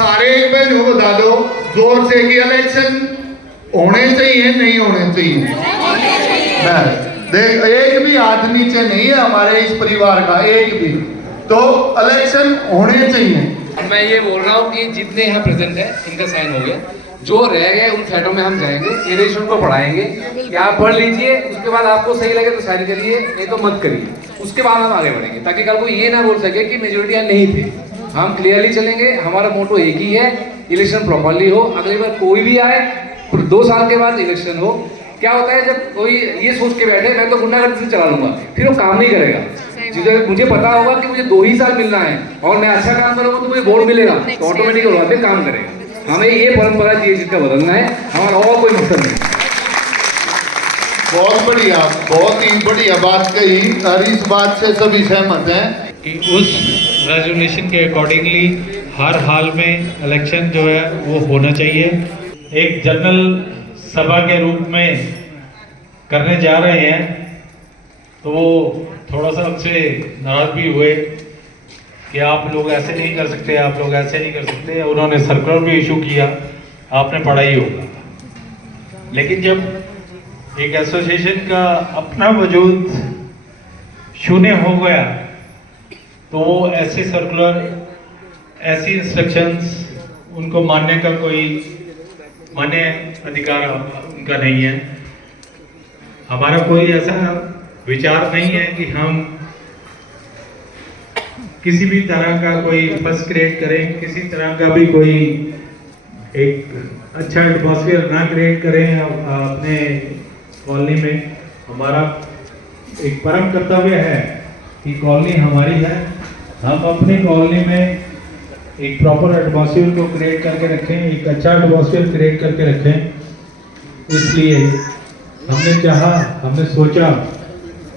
सारे एक बहनों को बता दो जोर से कि इलेक्शन होने चाहिए नहीं होने चाहिए। देख एक भी हाथ नीचे नहीं है हमारे इस परिवार का, एक भी। तो इलेक्शन होने चाहिए। मैं ये बोल रहा हूँ कि जितने यहाँ प्रेजेंट है इनका साइन हो गया, जो रह गए उन फ्लैटों में हम जाएंगे, इलेक्शन को पढ़ाएंगे कि आप पढ़ लीजिए, उसके बाद आपको सही लगे तो साइन करिए, नहीं तो मत करिए, उसके बाद हम आगे बढ़ेंगे, ताकि कल को ये ना बोल सके कि मेजोरिटी यहाँ नहीं थे। हम क्लियरली चलेंगे, हमारा मोटो एक ही है, इलेक्शन प्रॉपरली हो। अगली बार कोई भी आए 2 साल के बाद इलेक्शन हो। क्या होता है जब कोई ये सोच के बैठे मैं तो गुंडागर्दी से चला लूंगा, फिर वो काम नहीं करेगा। मुझे पता होगा कि मुझे 2 ही साल मिलना है और मैं अच्छा काम करूंगा तो मुझे वोट मिलेगा, तो ऑटोमेटिक काम करेगा। हमें ये परंपरा चाहिए जिसका बदलना है, हमारा और कोई मकसद नहीं। बहुत बढ़िया, बहुत ही बढ़िया बात कही और इस बात से सभी सहमत हैं कि उस रेजोल्यूशन के अकॉर्डिंगली हर हाल में इलेक्शन जो है वो होना चाहिए। एक जनरल सभा के रूप में करने जा रहे हैं, तो वो थोड़ा सा हमसे नाराज भी हुए कि आप लोग ऐसे नहीं कर सकते, आप लोग ऐसे नहीं कर सकते। उन्होंने सर्कुलर भी इशू किया, आपने पढ़ा ही होगा। लेकिन जब एक एसोसिएशन का अपना वजूद शून्य हो गया, तो वो ऐसे सर्कुलर, ऐसी इंस्ट्रक्शंस उनको मानने का कोई मान्य अधिकार उनका नहीं है। हमारा कोई ऐसा विचार नहीं है कि हम किसी भी तरह का कोई फस क्रिएट करें, किसी तरह का भी कोई एक अच्छा एटमॉस्फेयर ना क्रिएट करें अपने कॉलोनी में। हमारा एक परम कर्तव्य है कि कॉलोनी हमारी है, हम अपनी कॉलोनी में एक प्रॉपर एटमॉस्फेयर को क्रिएट करके रखें, एक अच्छा एटमॉस्फेयर क्रिएट करके रखें। इसलिए हमने सोचा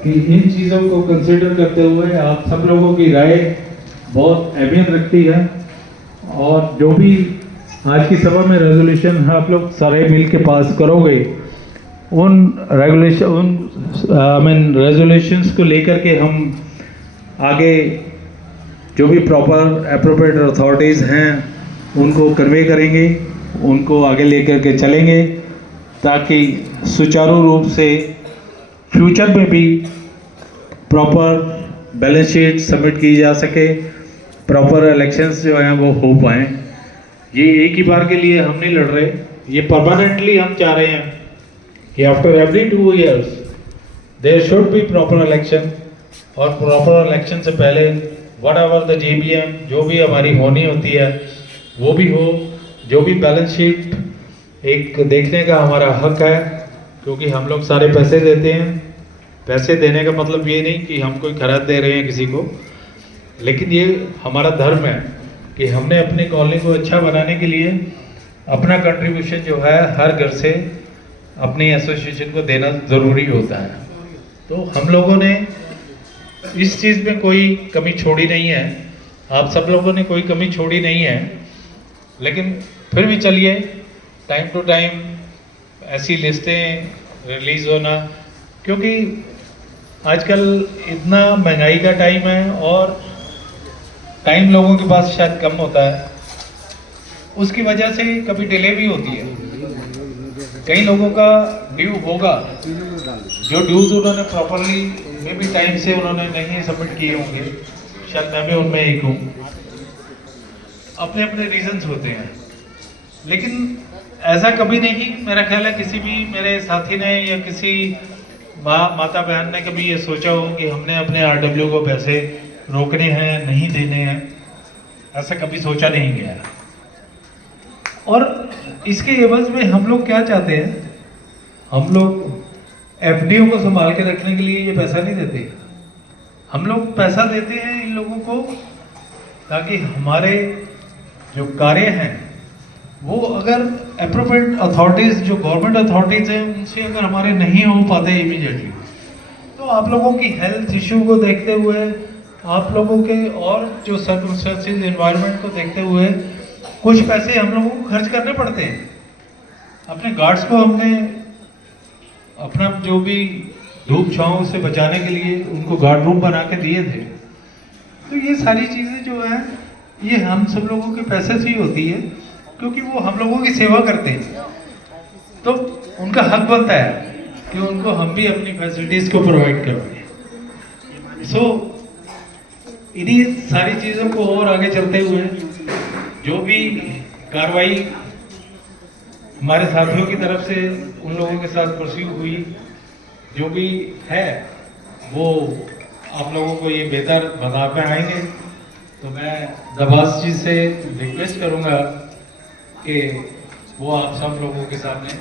कि इन चीज़ों को कंसिडर करते हुए आप सब लोगों की राय बहुत अहमियत रखती है, और जो भी आज की सभा में रेजोल्यूशन आप लोग सारे मिल के पास करोगे, उन रेजोल्यूशंस को लेकर के हम आगे जो भी प्रॉपर एप्रोप्रिएट अथॉरिटीज़ हैं उनको कन्वे करेंगे, उनको आगे लेकर के चलेंगे, ताकि सुचारू रूप से फ्यूचर में भी प्रॉपर बैलेंस शीट सबमिट की जा सके, प्रॉपर इलेक्शंस जो हैं वो हो पाएँ। ये एक ही बार के लिए हम नहीं लड़ रहे, ये परमानेंटली हम चाह रहे हैं कि after every 2 years there should be proper election, और प्रॉपर इलेक्शन से पहले वट एवर द JBM जो भी हमारी होनी होती है वो भी हो, जो भी बैलेंस शीट एक देखने का हमारा हक है, क्योंकि हम लोग सारे पैसे देते हैं। पैसे देने का मतलब ये नहीं कि हम कोई खरीद दे रहे हैं किसी को, लेकिन ये हमारा धर्म है कि हमने अपनी कॉलोनी को अच्छा बनाने के लिए अपना कंट्रीब्यूशन जो है हर घर से अपनी एसोसिएशन को देना ज़रूरी होता है। तो हम लोगों ने इस चीज़ में कोई कमी छोड़ी नहीं है, आप सब लोगों ने कोई कमी छोड़ी नहीं है। लेकिन फिर भी चलिए, टाइम टू टाइम ऐसी लिस्टें रिलीज़ होना, क्योंकि आजकल इतना महंगाई का टाइम है और टाइम लोगों के पास शायद कम होता है, उसकी वजह से कभी डिले भी होती है। कई लोगों का ड्यू होगा, जो ड्यूज उन्होंने प्रॉपरली मे भी टाइम से उन्होंने नहीं सबमिट किए होंगे, शायद मैं भी उनमें एक हूँ। अपने अपने रीजंस होते हैं, लेकिन ऐसा कभी नहीं, मेरा ख्याल है किसी भी मेरे साथी ने या किसी माता बहन ने कभी ये सोचा हो कि हमने अपने RW को पैसे रोकने हैं, नहीं देने हैं, ऐसा कभी सोचा नहीं गया। और इसके एवज में हम लोग क्या चाहते हैं, हम लोग FDO को संभाल के रखने के लिए ये पैसा नहीं देते, हम लोग पैसा देते हैं इन लोगों को ताकि हमारे जो कार्य हैं वो अगर एप्रोप्रिएट अथॉरिटीज़, जो गवर्नमेंट अथॉरिटीज़ हैं, उनसे अगर हमारे नहीं हो पाते इमीडिएटली, तो आप लोगों की हेल्थ इशू को देखते हुए, आप लोगों के और जो सर्कमस्टेंसेस एनवायरनमेंट को देखते हुए कुछ पैसे हम लोगों को खर्च करने पड़ते हैं। अपने गार्ड्स को हमने अपना जो भी धूप छांव से बचाने के लिए उनको गार्ड रूम बना के दिए थे। तो ये सारी चीज़ें जो है ये हम सब लोगों के पैसे से ही होती है, क्योंकि वो हम लोगों की सेवा करते हैं, तो उनका हक बनता है कि उनको हम भी अपनी फैसिलिटीज़ को प्रोवाइड करवाएं। सो इन्हीं सारी चीज़ों को और आगे चलते हुए जो भी कार्रवाई हमारे साथियों की तरफ से उन लोगों के साथ परस्यू हुई, जो भी है वो आप लोगों को ये बेहतर बता पे आएंगे। तो मैं दबास जी से रिक्वेस्ट करूंगा कि वो आप सब लोगों के सामने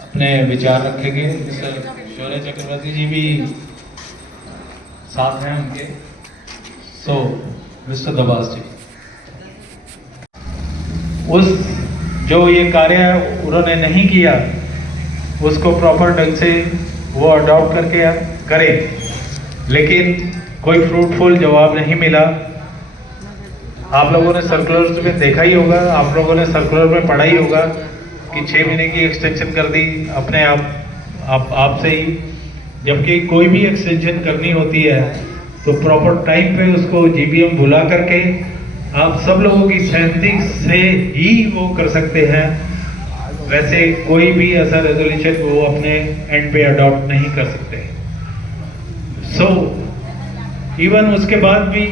अपने विचार रखेंगे। मिस्टर शौर्य चक्रवर्ती जी भी साथ हैं उनके। सो मिस्टर दबास जी, उस जो ये कार्य उन्होंने नहीं किया उसको प्रॉपर ढंग से वो अडॉप्ट करके करें, लेकिन कोई फ्रूटफुल जवाब नहीं मिला। आप लोगों ने सर्कुलर में देखा ही होगा, आप लोगों ने सर्कुलर में पढ़ा ही होगा कि 6 महीने की एक्सटेंशन कर दी अपने आप से ही, जबकि कोई भी एक्सटेंशन करनी होती है तो प्रॉपर टाइम पे उसको जीबीएम बुला करके आप सब लोगों की सहमति से ही वो कर सकते हैं। वैसे कोई भी ऐसा रेजोल्यूशन वो अपने एंड पे अडॉप्ट नहीं कर सकते। सो इवन उसके बाद भी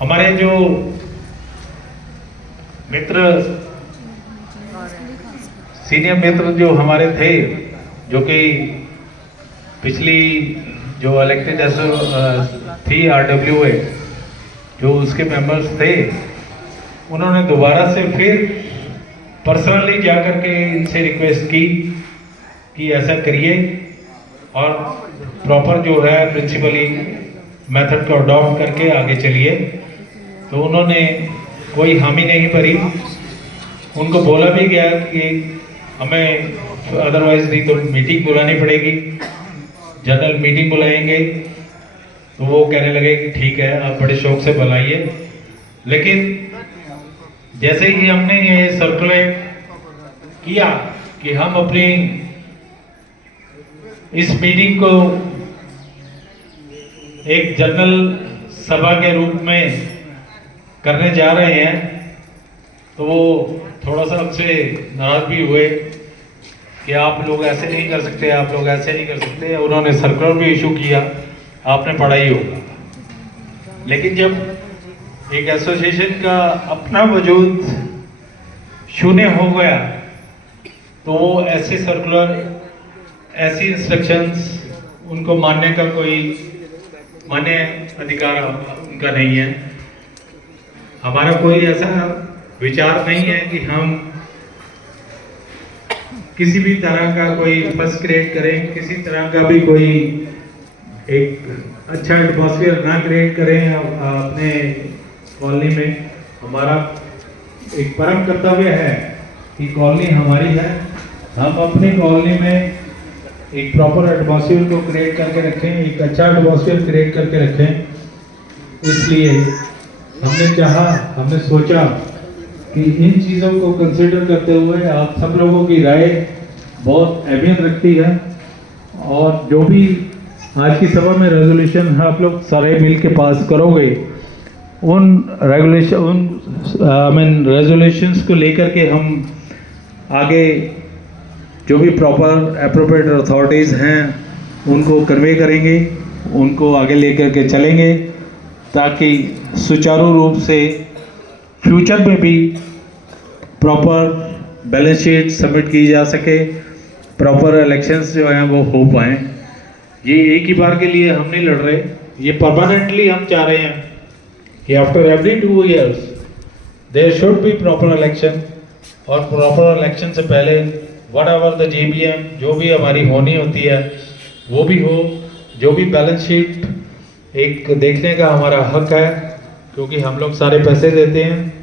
हमारे जो मित्र, सीनियर मित्र जो हमारे थे, जो कि पिछली जो इलेक्टेड थी RWA, जो उसके मेंबर्स थे, उन्होंने दोबारा से फिर पर्सनली जाकर के इनसे रिक्वेस्ट की कि ऐसा करिए और प्रॉपर जो है प्रिंसिपली मेथड को अडॉप्ट करके आगे चलिए। तो उन्होंने कोई हामी नहीं भरी, उनको बोला भी गया कि हमें अदरवाइज नहीं तो मीटिंग बुलानी पड़ेगी, जनरल मीटिंग बुलाएंगे। तो वो कहने लगे कि ठीक है, आप बड़े शौक से बुलाइए। लेकिन जैसे ही हमने ये सर्कुलेट किया कि हम अपनी इस मीटिंग को एक जनरल सभा के रूप में करने जा रहे हैं, तो वो थोड़ा सा हमसे नाराज भी हुए कि आप लोग ऐसे नहीं कर सकते, आप लोग ऐसे नहीं कर सकते। उन्होंने सर्कुलर भी इशू किया, आपने पढ़ा ही होगा। लेकिन जब एक एसोसिएशन का अपना वजूद शून्य हो गया, तो वो ऐसे सर्कुलर, ऐसी इंस्ट्रक्शंस उनको मानने का कोई मान्य अधिकार उनका नहीं है। हमारा कोई ऐसा विचार नहीं है कि हम किसी भी तरह का कोई फर्स्ट क्रिएट करें, किसी तरह का भी कोई एक अच्छा एटमॉस्फेयर ना क्रिएट करें अपने कॉलोनी में। हमारा एक परम कर्तव्य है कि कॉलोनी हमारी है, हम अपनी कॉलोनी में एक प्रॉपर एटमॉस्फेयर को क्रिएट करके रखें, एक अच्छा एटमॉस्फेयर क्रिएट करके रखें। इसलिए हमने सोचा कि इन चीज़ों को कंसिडर करते हुए आप सब लोगों की राय बहुत अहमियत रखती है, और जो भी आज की सभा में रेजोल्यूशन आप लोग सारे मिल के पास करोगे, उन रेजोल्यूशंस को लेकर के हम आगे जो भी प्रॉपर एप्रोप्रिएट अथॉरिटीज़ हैं उनको कन्वे करेंगे, उनको आगे लेकर के चलेंगे, ताकि सुचारू रूप से फ्यूचर में भी प्रॉपर बैलेंस शीट सबमिट की जा सके, प्रॉपर इलेक्शंस जो हैं वो हो पाएँ। ये एक ही बार के लिए हम नहीं लड़ रहे, ये परमानेंटली हम चाह रहे हैं कि after every 2 years there should be proper election, और प्रॉपर इलेक्शन से पहले वट एवर द JBM जो भी हमारी होनी होती है वो भी हो, जो भी बैलेंस शीट एक देखने का हमारा हक है, क्योंकि हम लोग सारे पैसे देते हैं।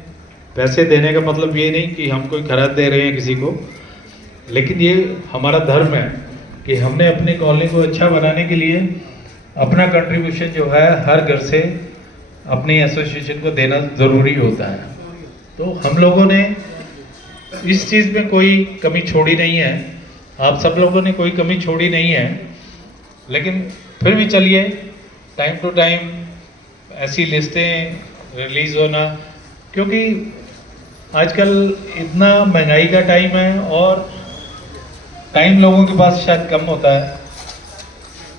पैसे देने का मतलब ये नहीं कि हम कोई खरीद दे रहे हैं किसी को, लेकिन ये हमारा धर्म है कि हमने अपनी कॉलोनी को अच्छा बनाने के लिए अपना कंट्रीब्यूशन जो है हर घर से अपनी एसोसिएशन को देना ज़रूरी होता है। तो हम लोगों ने इस चीज़ में कोई कमी छोड़ी नहीं है, आप सब लोगों ने कोई कमी छोड़ी नहीं है। लेकिन फिर भी चलिए, टाइम टू टाइम ऐसी लिस्टें रिलीज़ होना, क्योंकि आजकल इतना महंगाई का टाइम है और टाइम लोगों के पास शायद कम होता है,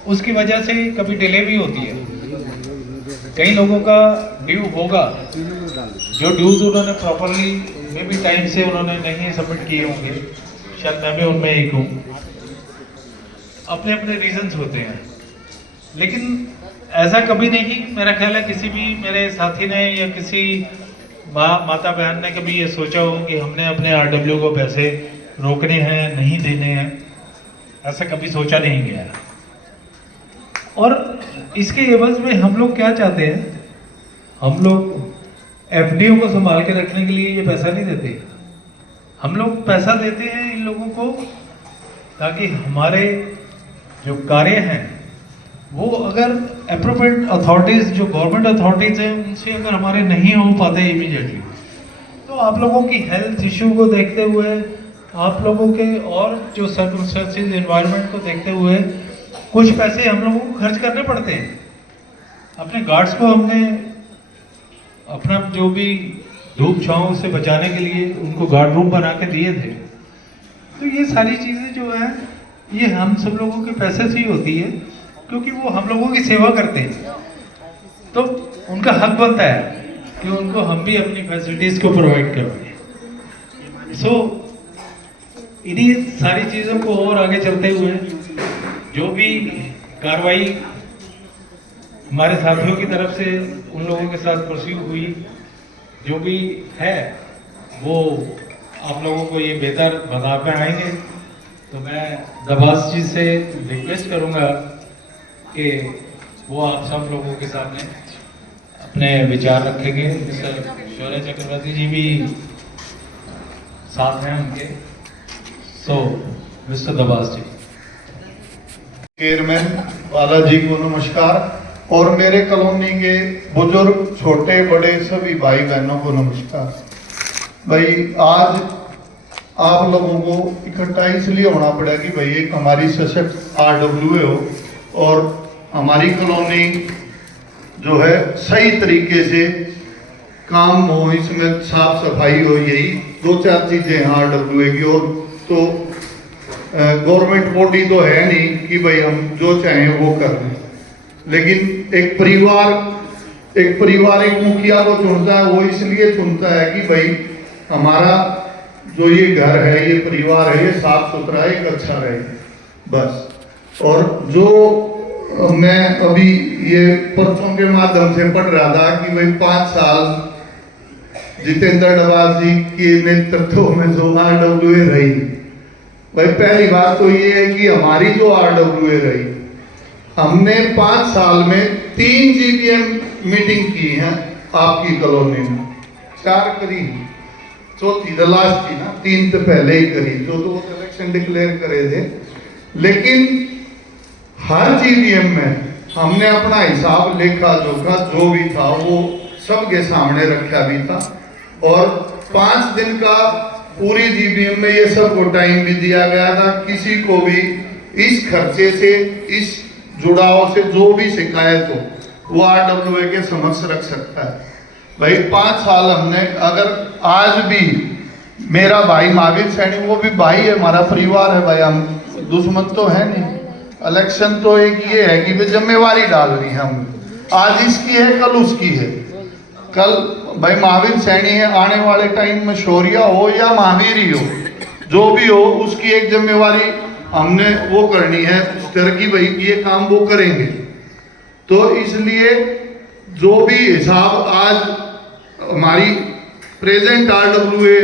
उसकी वजह से कभी डिले भी होती है। कई लोगों का ड्यू होगा, जो ड्यूज उन्होंने प्रॉपरली मे भी टाइम से उन्होंने नहीं सबमिट किए होंगे, शायद मैं भी उनमें एक हूँ। अपने अपने रीजंस होते हैं, लेकिन ऐसा कभी नहीं, मेरा ख्याल है किसी भी मेरे साथी ने या किसी माता बहन ने कभी ये सोचा हो कि हमने अपने RW को पैसे रोकने हैं, नहीं देने हैं, ऐसा कभी सोचा नहीं गया। और इसके एवज में हम लोग क्या चाहते हैं, हम लोग FDO को संभाल के रखने के लिए ये पैसा नहीं देते, हम लोग पैसा देते हैं इन लोगों को ताकि हमारे जो कार्य हैं वो अगर एप्रोप्रिएट अथॉरिटीज़, जो गवर्नमेंट अथॉरिटीज़ हैं, उनसे अगर हमारे नहीं हो पाते इमीडिएटली, तो आप लोगों की हेल्थ इशू को देखते हुए, आप लोगों के और जो सर्कमस्टेंसेस एनवायरनमेंट को देखते हुए कुछ पैसे हम लोगों को खर्च करने पड़ते हैं। अपने गार्ड्स को हमने अपना जो भी धूप छांव से बचाने के लिए उनको गार्ड रूम बना के दिए थे। तो ये सारी चीज़ें जो हैं ये हम सब लोगों के पैसे से ही होती है, क्योंकि वो हम लोगों की सेवा करते हैं, तो उनका हक बनता है कि उनको हम भी अपनी फैसिलिटीज़ को प्रोवाइड करवाएं। सो इन्हीं सारी चीज़ों को और आगे चलते हुए जो भी कार्रवाई हमारे साथियों की तरफ से उन लोगों के साथ परस्यू हुई, जो भी है वो आप लोगों को ये बेहतर बता पे आएंगे। तो मैं दबास जी से रिक्वेस्ट करूंगा कि वो आप सब लोगों के सामने अपने विचार रखेंगे। मिस्टर शौर्य चक्रवर्ती जी भी साथ हैं उनके। सो मिस्टर दबास जी। चेयरमैन बालाजी को नमस्कार, और मेरे कॉलोनी के बुजुर्ग, छोटे बड़े सभी भाई बहनों को नमस्कार। भाई आज आप लोगों को इकट्ठा इसलिए होना पड़ा कि भाई एक हमारी सशक्त RWA हो और हमारी कॉलोनी जो है सही तरीके से काम हो, इसमें साफ सफाई हो, यही दो चार चीजें हैं RWA की। और तो गवर्नमेंट बॉडी तो है नहीं कि भाई हम जो चाहें वो कर लें, लेकिन एक पारिवारिक मुखिया को चुनता है, वो इसलिए चुनता है कि भाई हमारा जो ये घर है, ये परिवार है, ये साफ सुथरा है, एक अच्छा रहे बस। और जो मैं अभी ये परसों के माध्यम से पढ़ रहा था कि भाई 5 साल जितेंद्र डबास जी के नेतृत्व में जो RWA रही, भाई पहली बात तो ये है कि हमारी जो RWA रही, हमने 5 साल में 3 GPM मीटिंग की है आपकी कॉलोनी में, 4 करी, चौथी द लास्ट थी ना, 3 तो पहले ही करी, जो तो इलेक्शन डिक्लेयर करे थे। लेकिन हर GPM में हमने अपना हिसाब, लेखा जोखा जो भी था वो सबके सामने रखा भी था, और 5 दिन का पूरी GPM में ये सबको टाइम भी दिया गया था। किसी को भी इस खर्चे से, इस जुड़ाव से जो भी शिकायत हो वो RWA के समक्ष रख सकता है। भाई 5 साल हमने, अगर आज भी मेरा भाई महावीर सैनी, वो भी भाई है, हमारा परिवार है भाई, हम दुश्मन तो है नहीं। इलेक्शन तो एक ये है कि भाई जिम्मेवारी डालनी है, हम आज इसकी है कल उसकी है। कल भाई महावीर सैनी है, आने वाले टाइम में शौर्या हो या महावीर ही हो, जो भी हो उसकी एक जिम्मेवारी हमने वो करनी है उस तरह की, भाई ये काम वो करेंगे। तो इसलिए जो भी हिसाब आज हमारी प्रेजेंट RWA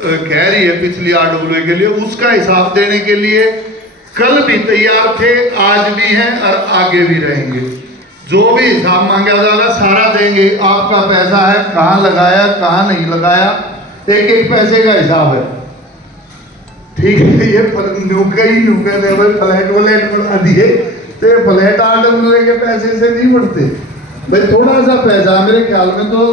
कह रही है पिछली RWA के लिए, उसका हिसाब देने के लिए कल भी तैयार थे, आज भी हैं और आगे भी रहेंगे। जो भी हिसाब मांगा जाएगा सारा देंगे। आपका पैसा है, कहाँ लगाया कहाँ नहीं लगाया, एक एक पैसे का हिसाब है, ठीक है। ये नुका ही नुका ने फ्लैट व्लैट बना दिए, तो फ्लैट RWA के पैसे से नहीं बढ़ते भाई। थोड़ा सा पैसा, मेरे ख्याल में तो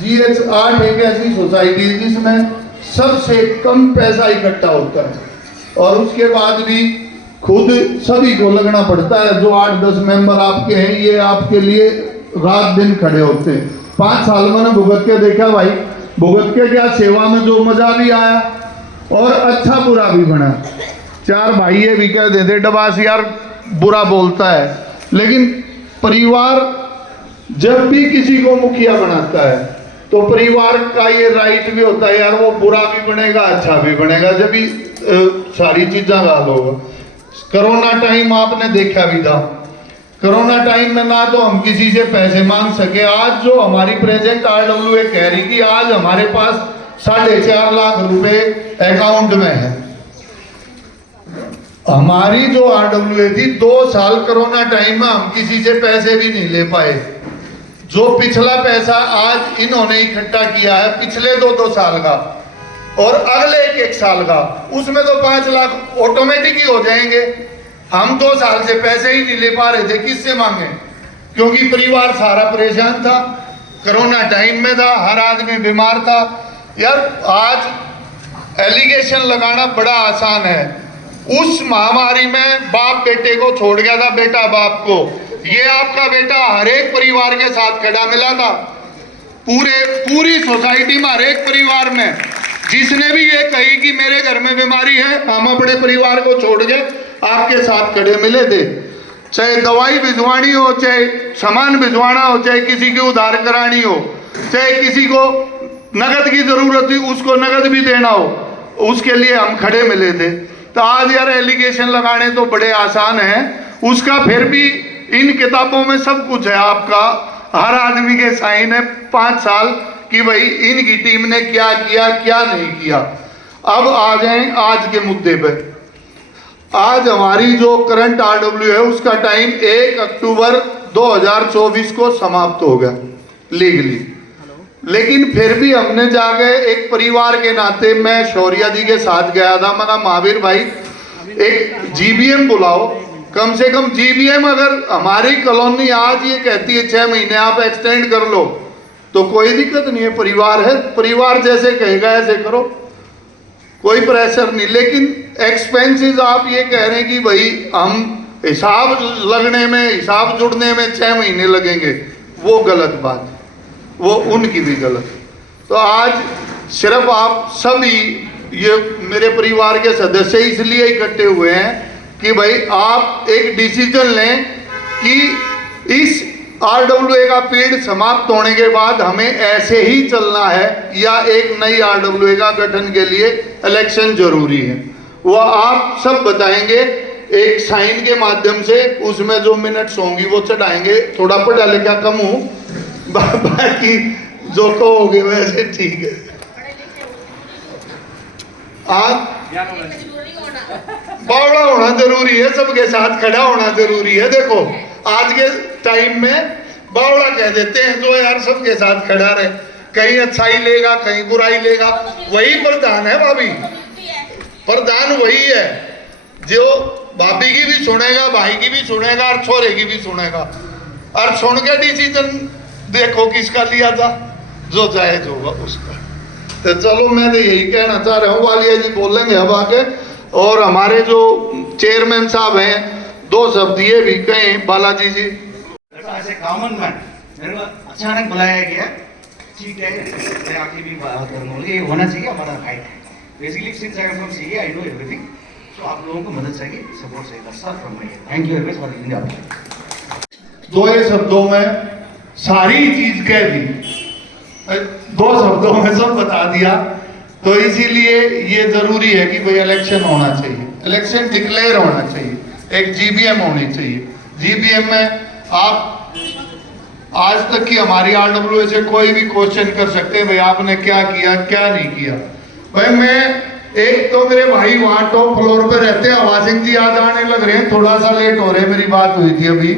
GH8 एक ऐसी सोसाइटी जिसमें सबसे कम पैसा इकट्ठा होता है, और उसके बाद भी खुद सभी को लगना पड़ता है। जो 8-10 मेंबर आपके हैं, ये आपके लिए रात दिन खड़े होते हैं। 5 साल मैंने भुगत के देखा भाई, भुगत के क्या सेवा में जो मजा भी आया और अच्छा बुरा भी बना। 4 भाई ये भी कह देते डबास यार बुरा बोलता है, लेकिन परिवार जब भी किसी को मुखिया बनाता है तो परिवार का ये राइट भी होता है यार, वो बुरा भी बनेगा अच्छा भी बनेगा, जब भी सारी चीज़ें गाल होगा। कोरोना टाइम आपने देखा भी था, कोरोना टाइम में ना तो हम किसी से पैसे मांग सके। आज जो हमारी प्रेजेंट RWA कह रही कि आज हमारे पास 4.5 लाख रुपए अकाउंट में है। हमारी जो RWA थी 2 साल कोरोना टाइम में हम किसी से पैसे भी नहीं ले पाए। जो पिछला पैसा आज इन्होंने इकट्ठा किया है पिछले 2 साल का और अगले 1 साल का, उसमें तो 5 लाख ऑटोमेटिक ही हो जाएंगे। हम 2 साल से पैसे ही नहीं ले पा रहे थे, किससे मांगे? क्योंकि परिवार सारा परेशान था, कोरोना टाइम में था, हर आदमी बीमार था। यार आज एलिगेशन लगाना बड़ा आसान है। उस महामारी में बाप बेटे को छोड़ गया था, बेटा बाप को। ये आपका बेटा हर एक परिवार के साथ खड़ा मिला था, पूरी सोसाइटी में, हर एक परिवार में जिसने भी ये कही कि मेरे घर में बीमारी है, हम अपने परिवार को छोड़ के आपके साथ खड़े मिले थे। चाहे दवाई भिजवानी हो, चाहे सामान भिजवाना हो, चाहे किसी की उधार करानी हो, चाहे किसी को नगद की जरूरत थी उसको नगद भी देना हो, उसके लिए हम खड़े मिले थे। तो आज यार एलिगेशन लगाने तो बड़े आसान हैं, उसका फिर भी इन किताबों में सब कुछ है, आपका हर आदमी के साइन है 5 साल कि भाई इनकी टीम ने क्या किया क्या नहीं किया। अब आ जाएं आज के मुद्दे पे। आज हमारी जो करंट RWA है उसका टाइम 1 अक्टूबर 2024 को समाप्त हो गया लीगली, लेकिन फिर भी हमने जाके एक परिवार के नाते, मैं शौर्या जी के साथ गया था, मैं कहा महावीर भाई एक GBM बुलाओ, कम से कम GBM अगर हमारी कॉलोनी आज ये कहती है 6 महीने आप एक्सटेंड कर लो तो कोई दिक्कत नहीं है, परिवार है, परिवार जैसे कहेगा ऐसे करो, कोई प्रेशर नहीं। लेकिन एक्सपेंसेस आप ये कह रहे हैं कि भाई हम हिसाब लगने में, हिसाब जुड़ने में 6 महीने लगेंगे, वो गलत बात है, वो उनकी भी गलत। तो आज सिर्फ आप सभी ये मेरे परिवार के सदस्य इसलिए इकट्ठे हुए हैं कि भाई आप एक डिसीजन लें कि इस RWA का पीरियड समाप्त होने के बाद हमें ऐसे ही चलना है या एक नई RWA का गठन के लिए इलेक्शन जरूरी है। वो आप सब बताएंगे एक साइन के माध्यम से, उसमें जो मिनट्स होंगी वो चढ़ाएंगे। थोड़ा पढ़ा लिखा कम हूँ, बाकी जो कहोगे वैसे ठीक है। आज बावड़ा होना जरूरी है, सबके साथ खड़ा होना जरूरी है। देखो आज के टाइम में बावड़ा कह देते हैं जो यार सबके साथ खड़ा रहे, कहीं अच्छाई लेगा कहीं बुराई लेगा, वही प्रधान है भाभी, प्रधान वही है जो भाभी की भी सुनेगा, भाई की भी सुनेगा और छोरे की भी सुनेगा, और सुन के डिसीजन देखो किसका लिया था, जो जायज होगा उसका। तो चलो मैं तो यही कहना चाह रहा हूँ, वालिया जी बोलेंगे अब आगे, और हमारे जो चेयरमैन साहब हैं 2 शब्द ये भी कहें। बालाजी जी, एज ए कॉमन मैन मेरे को अचानक बुलाया गया, ठीक है मैं आके भी बात करूँगा, ये होना चाहिए हमारा राइट है। Basically since I am from CA I know everything, so आप लोगों को मदद चाहिए, सपोर्ट चाहिए, that's all from my end. Thank you very much for giving the opportunity. 2 शब्दों में सारी चीज कह दी, 2 शब्दों में सब बता दिया। तो इसीलिए ये जरूरी है कि भाई इलेक्शन होना चाहिए, इलेक्शन डिक्लेयर होना चाहिए, एक GBM होनी चाहिए। GBM में आप आज तक की हमारी RWA से कोई भी क्वेश्चन कर सकते हैं, भाई आपने क्या किया क्या नहीं किया। भाई मैं एक तो मेरे भाई वहाँ टॉप फ्लोर पे रहते हैं, हवा सिंह जी आज आने लग रहे हैं, थोड़ा सा लेट हो रहे हैं, मेरी बात हुई थी अभी।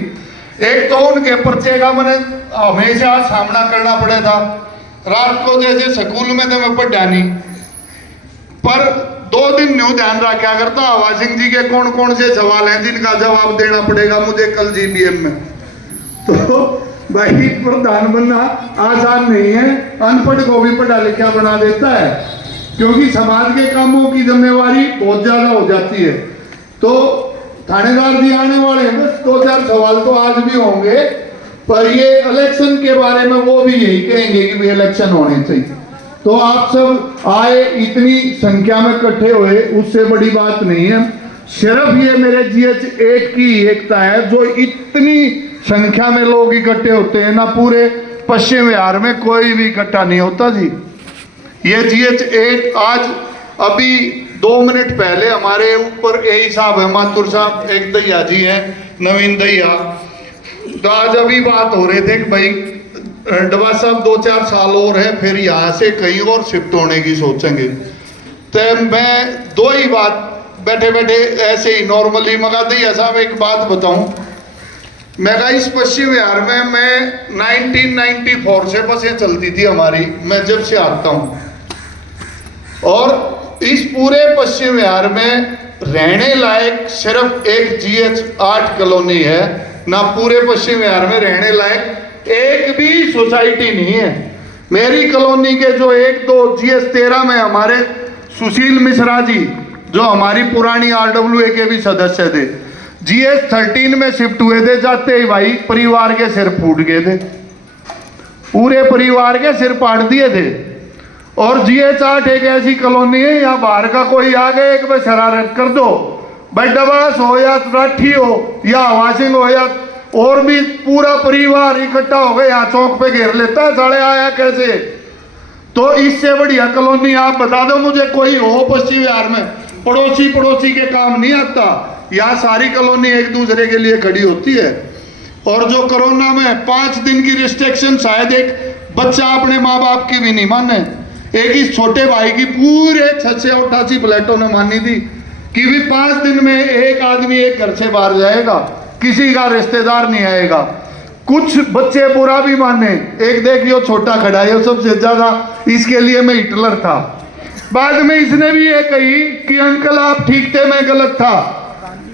एक तो उनके पर्चे का मैंने हमेशा सामना करना पड़ा था, रात को जैसे स्कूल में तो मैं पढ़ा नहीं, पर 2 दिन न्यू ध्यान रखा करता हवा सिंह जी के कौन कौन से सवाल हैं जिनका जवाब देना पड़ेगा मुझे कल GBM में। तो भाई प्रधान बनना आसान नहीं है, अनपढ़ को भी पढ़ा लिखा बना देता है, क्योंकि समाज के कामों की जिम्मेवारी बहुत ज्यादा हो जाती है। तो थानेदार जी आने वाले हैं, बस 2-4 सवाल तो आज भी होंगे, पर ये इलेक्शन के बारे में वो भी यही कहेंगे कि भी इलेक्शन होने चाहिए। तो आप सब आए, इतनी संख्या में इकट्ठे हुए, उससे बड़ी बात नहीं है। सिर्फ ये मेरे GH8 की एकता है जो इतनी संख्या में लोग इकट्ठे होते हैं ना, पूरे पश्चिम बिहार में कोई भी इकट्ठा नहीं होता जी। ये GH8 आज अभी 2 मिनट पहले हमारे ऊपर यही साहब है, माथुर साहब, एक दैया जी हैं, नवीन दैया, तो आज अभी बात हो रहे थे कि भाई डबा साहब 2-4 साल और है, फिर यहाँ से कहीं और शिफ्ट होने की सोचेंगे। तो मैं 2 ही बात बैठे बैठे ऐसे ही नॉर्मली मगा दैया साहब एक बात बताऊं, मैं कहा इस पश्चिम बिहार में मैं 1994 से बसें चलती थी हमारी, मैं जब से आता हूँ, और इस पूरे पश्चिम बिहार में रहने लायक सिर्फ एक GH8 कॉलोनी है ना, पूरे पश्चिम बिहार में रहने लायक एक भी सोसाइटी नहीं है। मेरी कॉलोनी के जो 1-2 GH13 में हमारे सुशील मिश्रा जी जो हमारी पुरानी RWA के भी सदस्य थे, GH13 में शिफ्ट हुए थे, जाते ही भाई परिवार के सिर फूट गए थे, पूरे परिवार के सिर पाट दिए थे। और GH8 एक ऐसी कॉलोनी है, यहाँ बाहर का कोई आ गए एक बार शरारत कर दो, बड्डाबास हो या राठी हो या वाशिंग हो या और भी पूरा परिवार इकट्ठा हो गए यहाँ चौक पे घेर लेता है, साले आया कैसे। तो इससे बढ़िया कॉलोनी आप बता दो मुझे कोई हो पश्चिम बिहार में, पड़ोसी के काम नहीं आता। यहाँ सारी कॉलोनी एक दूसरे के लिए खड़ी होती है। और जो कोरोना में 5 दिन की रिस्ट्रिक्शन, शायद एक बच्चा अपने माँ बाप की भी नहीं माने, एक इस छोटे भाई की पूरे 688 फ्लैटों ने मानी थी कि भी 5 दिन में एक आदमी एक घर से बाहर जाएगा, किसी का रिश्तेदार नहीं आएगा। कुछ बच्चे बुरा भी माने, एक देखियो छोटा खड़ा है सबसे ज्यादा, इसके लिए मैं हिटलर था। बाद में इसने भी ये कही कि अंकल आप ठीक थे, मैं गलत था।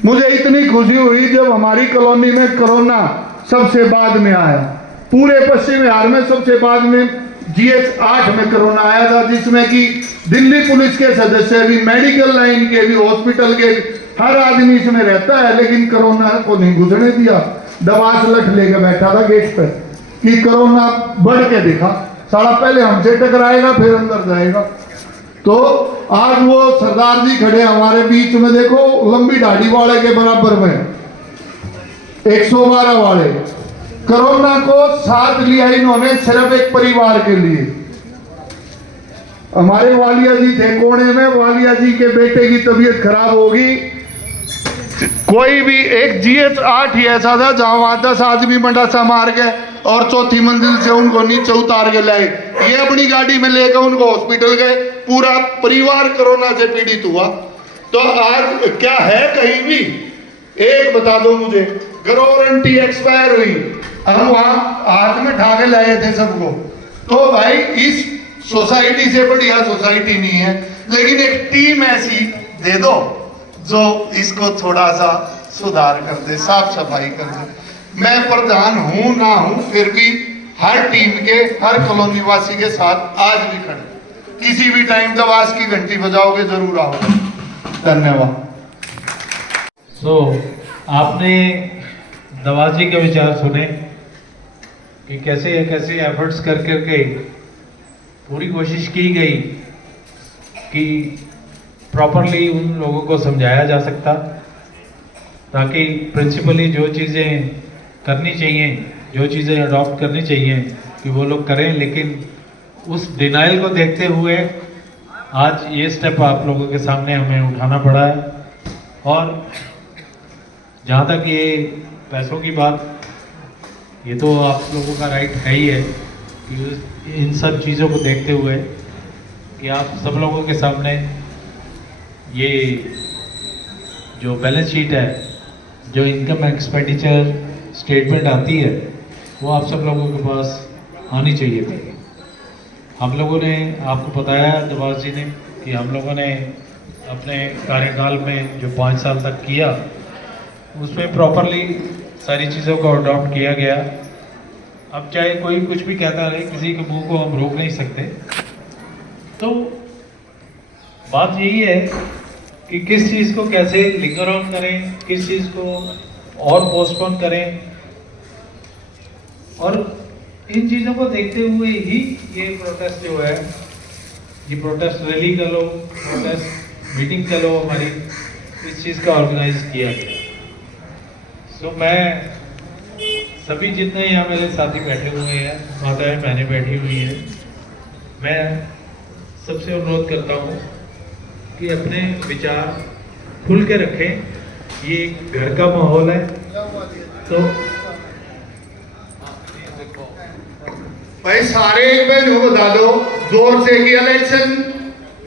मुझे इतनी खुशी हुई जब हमारी कॉलोनी में कोरोना सबसे बाद में आया, पूरे पश्चिम बिहार में सबसे बाद में GH8 में कोरोना आया था, जिसमें कि दिल्ली पुलिस के सदस्य भी, मेडिकल लाइन के भी, हॉस्पिटल के भी, हर आदमी इसमें रहता है, लेकिन कोरोना को नहीं घुसने दिया। दबास लठ लेके बैठा था गेट पर कि कोरोना बढ़ के दिखा, साला पहले हमसे टकराएगा फिर अंदर जाएगा। तो आज वो सरदार जी खड़े हमारे बीच में, देखो लंबी दाढ़ी वाले के बराबर में 112 वाले, कोरोना को साथ लिया इन्होंने सिर्फ एक परिवार के लिए। हमारे वालिया जी थे कोने में, वालिया जी के बेटे की तबीयत खराब होगी, कोई भी एक GH8 ही ऐसा था जहां वहां 10 आदमी मंडासा मार के और चौथी मंजिल से उनको नीचे उतार के लाए, ये अपनी गाड़ी में लेकर उनको हॉस्पिटल गए, पूरा परिवार कोरोना से पीड़ित हुआ। तो आज क्या है कहीं भी, एक बता दो मुझे, गारंटी एक्सपायर हुई, हम वहां हाथ में ठाके लाए थे सबको। तो भाई इस सोसाइटी से बढ़िया सोसाइटी नहीं है, लेकिन एक टीम ऐसी दे दो जो इसको थोड़ा सा सुधार कर दे, साफ सफाई कर दे। मैं प्रधान हूं ना हूं, फिर भी हर टीम के, हर कॉलोनी वासी के साथ आज भी खड़े, किसी भी टाइम दवास की घंटी बजाओगे जरूर आओ। धन्यवाद। आपने दवास जी के विचार सुने कि कैसे कैसे एफर्ट्स कर करके पूरी कोशिश की गई कि प्रॉपरली उन लोगों को समझाया जा सकता, ताकि प्रिंसिपली जो चीज़ें करनी चाहिए, जो चीज़ें अडॉप्ट करनी चाहिए कि वो लोग करें। लेकिन उस डिनाइल को देखते हुए आज ये स्टेप आप लोगों के सामने हमें उठाना पड़ा है। और जहाँ तक ये पैसों की बात, ये तो आप लोगों का राइट है ही है कि इन सब चीज़ों को देखते हुए कि आप सब लोगों के सामने ये जो बैलेंस शीट है, जो इनकम एक्सपेंडिचर स्टेटमेंट आती है, वो आप सब लोगों के पास आनी चाहिए थी। हम लोगों ने आपको बताया, दवास जी ने, कि हम लोगों ने अपने कार्यकाल में जो 5 साल तक किया उसमें प्रॉपरली सारी चीज़ों को अडॉप्ट किया गया। अब चाहे कोई कुछ भी कहता रहे, किसी के मुंह को हम रोक नहीं सकते। तो बात यही है कि किस चीज़ को कैसे लिंगर ऑन करें, किस चीज़ को और पोस्टपोन करें। और इन चीज़ों को देखते हुए ही ये प्रोटेस्ट जो है, ये प्रोटेस्ट रैली का लो, प्रोटेस्ट मीटिंग का लो, हमारी इस चीज़ का ऑर्गेनाइज किया गया। सो मैं सभी जितने यहाँ मेरे साथी बैठे हुए हैं, माताएं बहनें बैठी हुई हैं, मैं सबसे अनुरोध करता हूँ कि अपने विचार खुल के रखें। ये एक घर का माहौल है, तो भाई सारे एक बार यूँ बता दो जोर से कि इलेक्शन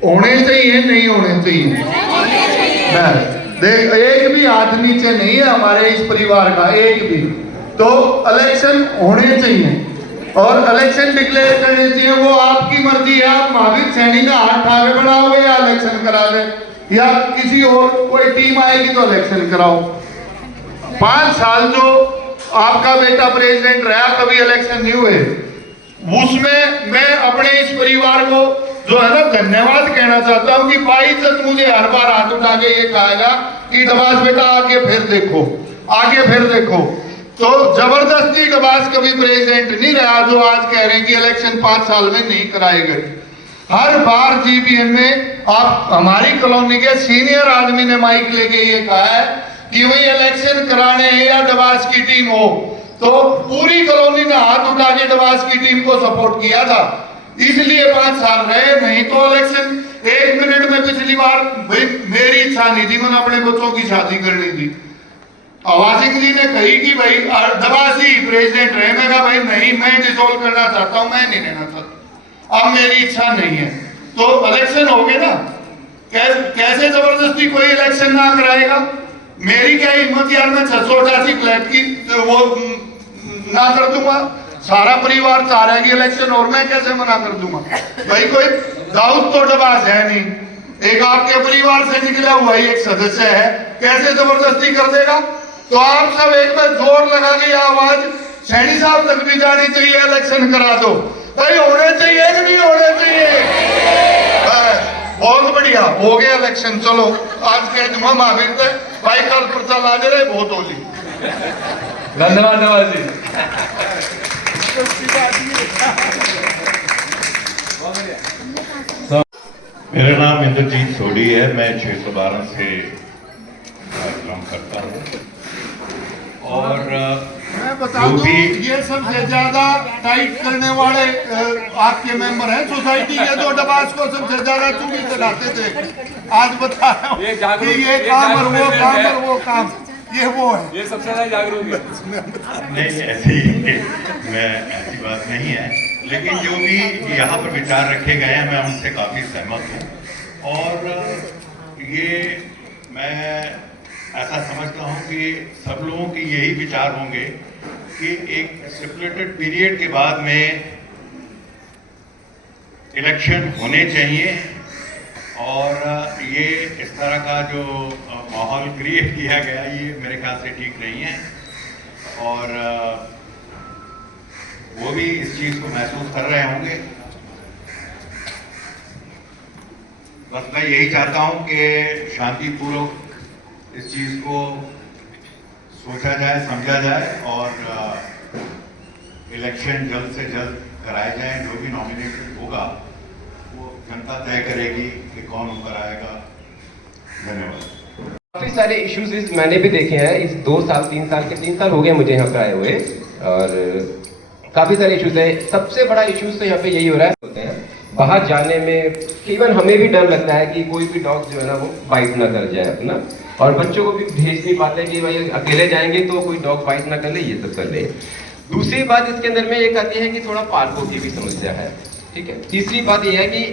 होने चाहिए नहीं होने चाहिए। बस देख, एक भी हाथ नीचे नहीं है हमारे इस परिवार का, एक भी। तो इलेक्शन होने चाहिए और इलेक्शन डिक्लेयर करने चाहिए, वो आपकी मर्जी है। आप महावीर सैनी का हाथ ठावे बनाओगे या इलेक्शन करा दे, या किसी और कोई टीम आएगी तो इलेक्शन कराओ। 5 साल जो आपका बेटा प्रेसिडेंट रहा, कभी इलेक्शन नहीं हुए। उसमें मैं अपने इस परिवार को जो है ना धन्यवाद कहना चाहता हूं कि बाइज्जत मुझे हर बार हाथ उठा के ये कहेगा कि डबास बेटा आगे फिर देखो, आगे फिर देखो। तो जबरदस्ती डबास कभी प्रेसिडेंट नहीं रहा जो आज कह रहे हैं कि इलेक्शन 5 साल में नहीं कराए गए। हर बार जीबीएम में आप हमारी कॉलोनी के सीनियर आदमी ने माइक लेके ये कहा है कि वही इलेक्शन कराने हैं या डबास की टीम हो, तो पूरी कॉलोनी ने हाथ उठा के डबास की टीम को सपोर्ट किया था, इसलिए 5 साल रहे। नहीं तो इलेक्शन 1 मिनट में पिछली बार भाई मेरी इच्छा नहीं थी, मैंने अपने बच्चों की शादी करनी थी। आवाज सिंह जी ने कही कि भाई डबासी प्रेसिडेंट रहे, मैं कहा भाई नहीं, मैं डिसोल्व करना चाहता हूं, मैं नहीं रहना चाहता, अब मेरी इच्छा नहीं है। तो इलेक्शन हो गए ना, कैसे जबरदस्ती कोई इलेक्शन ना कराएगा। मेरी क्या हिम्मत यार, मैं 688 फ्लैट की तो वो ना कर दूंगा। सारा परिवार चाह रहा है कि इलेक्शन, और मैं कैसे मना कर दूंगा। भाई कोई दाऊद तो डबास है नहीं, एक आपके परिवार से निकला हुआ ही एक सदस्य है, कैसे जबरदस्ती कर देगा। तो आप सब एक बार जोर लगा के आवाज सैनी साहब तक भी जानी चाहिए, इलेक्शन करा दो भाई। होने चाहिए कि नहीं होने चाहिए। बहुत बढ़िया हो गया इलेक्शन। चलो आज कह दूंगा महावीर से भाई कल पर्चा ला दे रहे, बहुत होली। धन्यवाद नवाज जी। मेरा नाम इंद्रजीत सोडी है, मैं 612 से काम करता हूँ। और मैं बता दूं, ये सबसे ज्यादा टाइट करने वाले आपके मेंबर हैं सोसाइटी के, जो डबास को सबसे ज्यादा चूड़ी चलाते थे। आज बता रहा हूं कि ये काम और वो काम और वो काम, ये वो है, ये सबसे ज्यादा जागरूक है। नहीं ऐसी बात नहीं है, लेकिन जो भी यहाँ पर विचार रखे गए हैं मैं उनसे काफ़ी सहमत हूँ। और ये मैं ऐसा समझता हूँ कि सब लोगों के यही विचार होंगे कि एक स्टिपुलेटेड पीरियड के बाद में इलेक्शन होने चाहिए। और ये इस तरह का जो माहौल क्रिएट किया गया, ये मेरे ख्याल से ठीक नहीं है। और वो भी इस चीज़ को महसूस कर रहे होंगे। बस मैं यही चाहता हूँ कि शांतिपूर्वक इस चीज़ को सोचा जाए, समझा जाए और इलेक्शन जल्द से जल्द कराए जाए। जो भी नॉमिनेटेड होगा वो जनता तय करेगी कि कौन ऊपर आएगा। धन्यवाद। काफ़ी सारे इश्यूज मैंने भी देखे हैं इस 2 साल 3 साल के 3 साल हो गए मुझे यहाँ पे आए हुए, और काफ़ी सारे इश्यूज है। सबसे बड़ा इश्यूज तो यहाँ पे यही हो रहा है, होते हैं बाहर जाने में, इवन हमें भी डर लगता है कि कोई भी डॉग जो है ना वो बाइट ना कर जाए अपना, और बच्चों को भी भेज नहीं पाते कि भाई अकेले जाएंगे तो कोई डॉग बाइट ना कर ले, ये सब कर ले। दूसरी बात इसके अंदर में एक आती है कि थोड़ा पार्कों की भी समस्या है, ठीक है। तीसरी बात यह है कि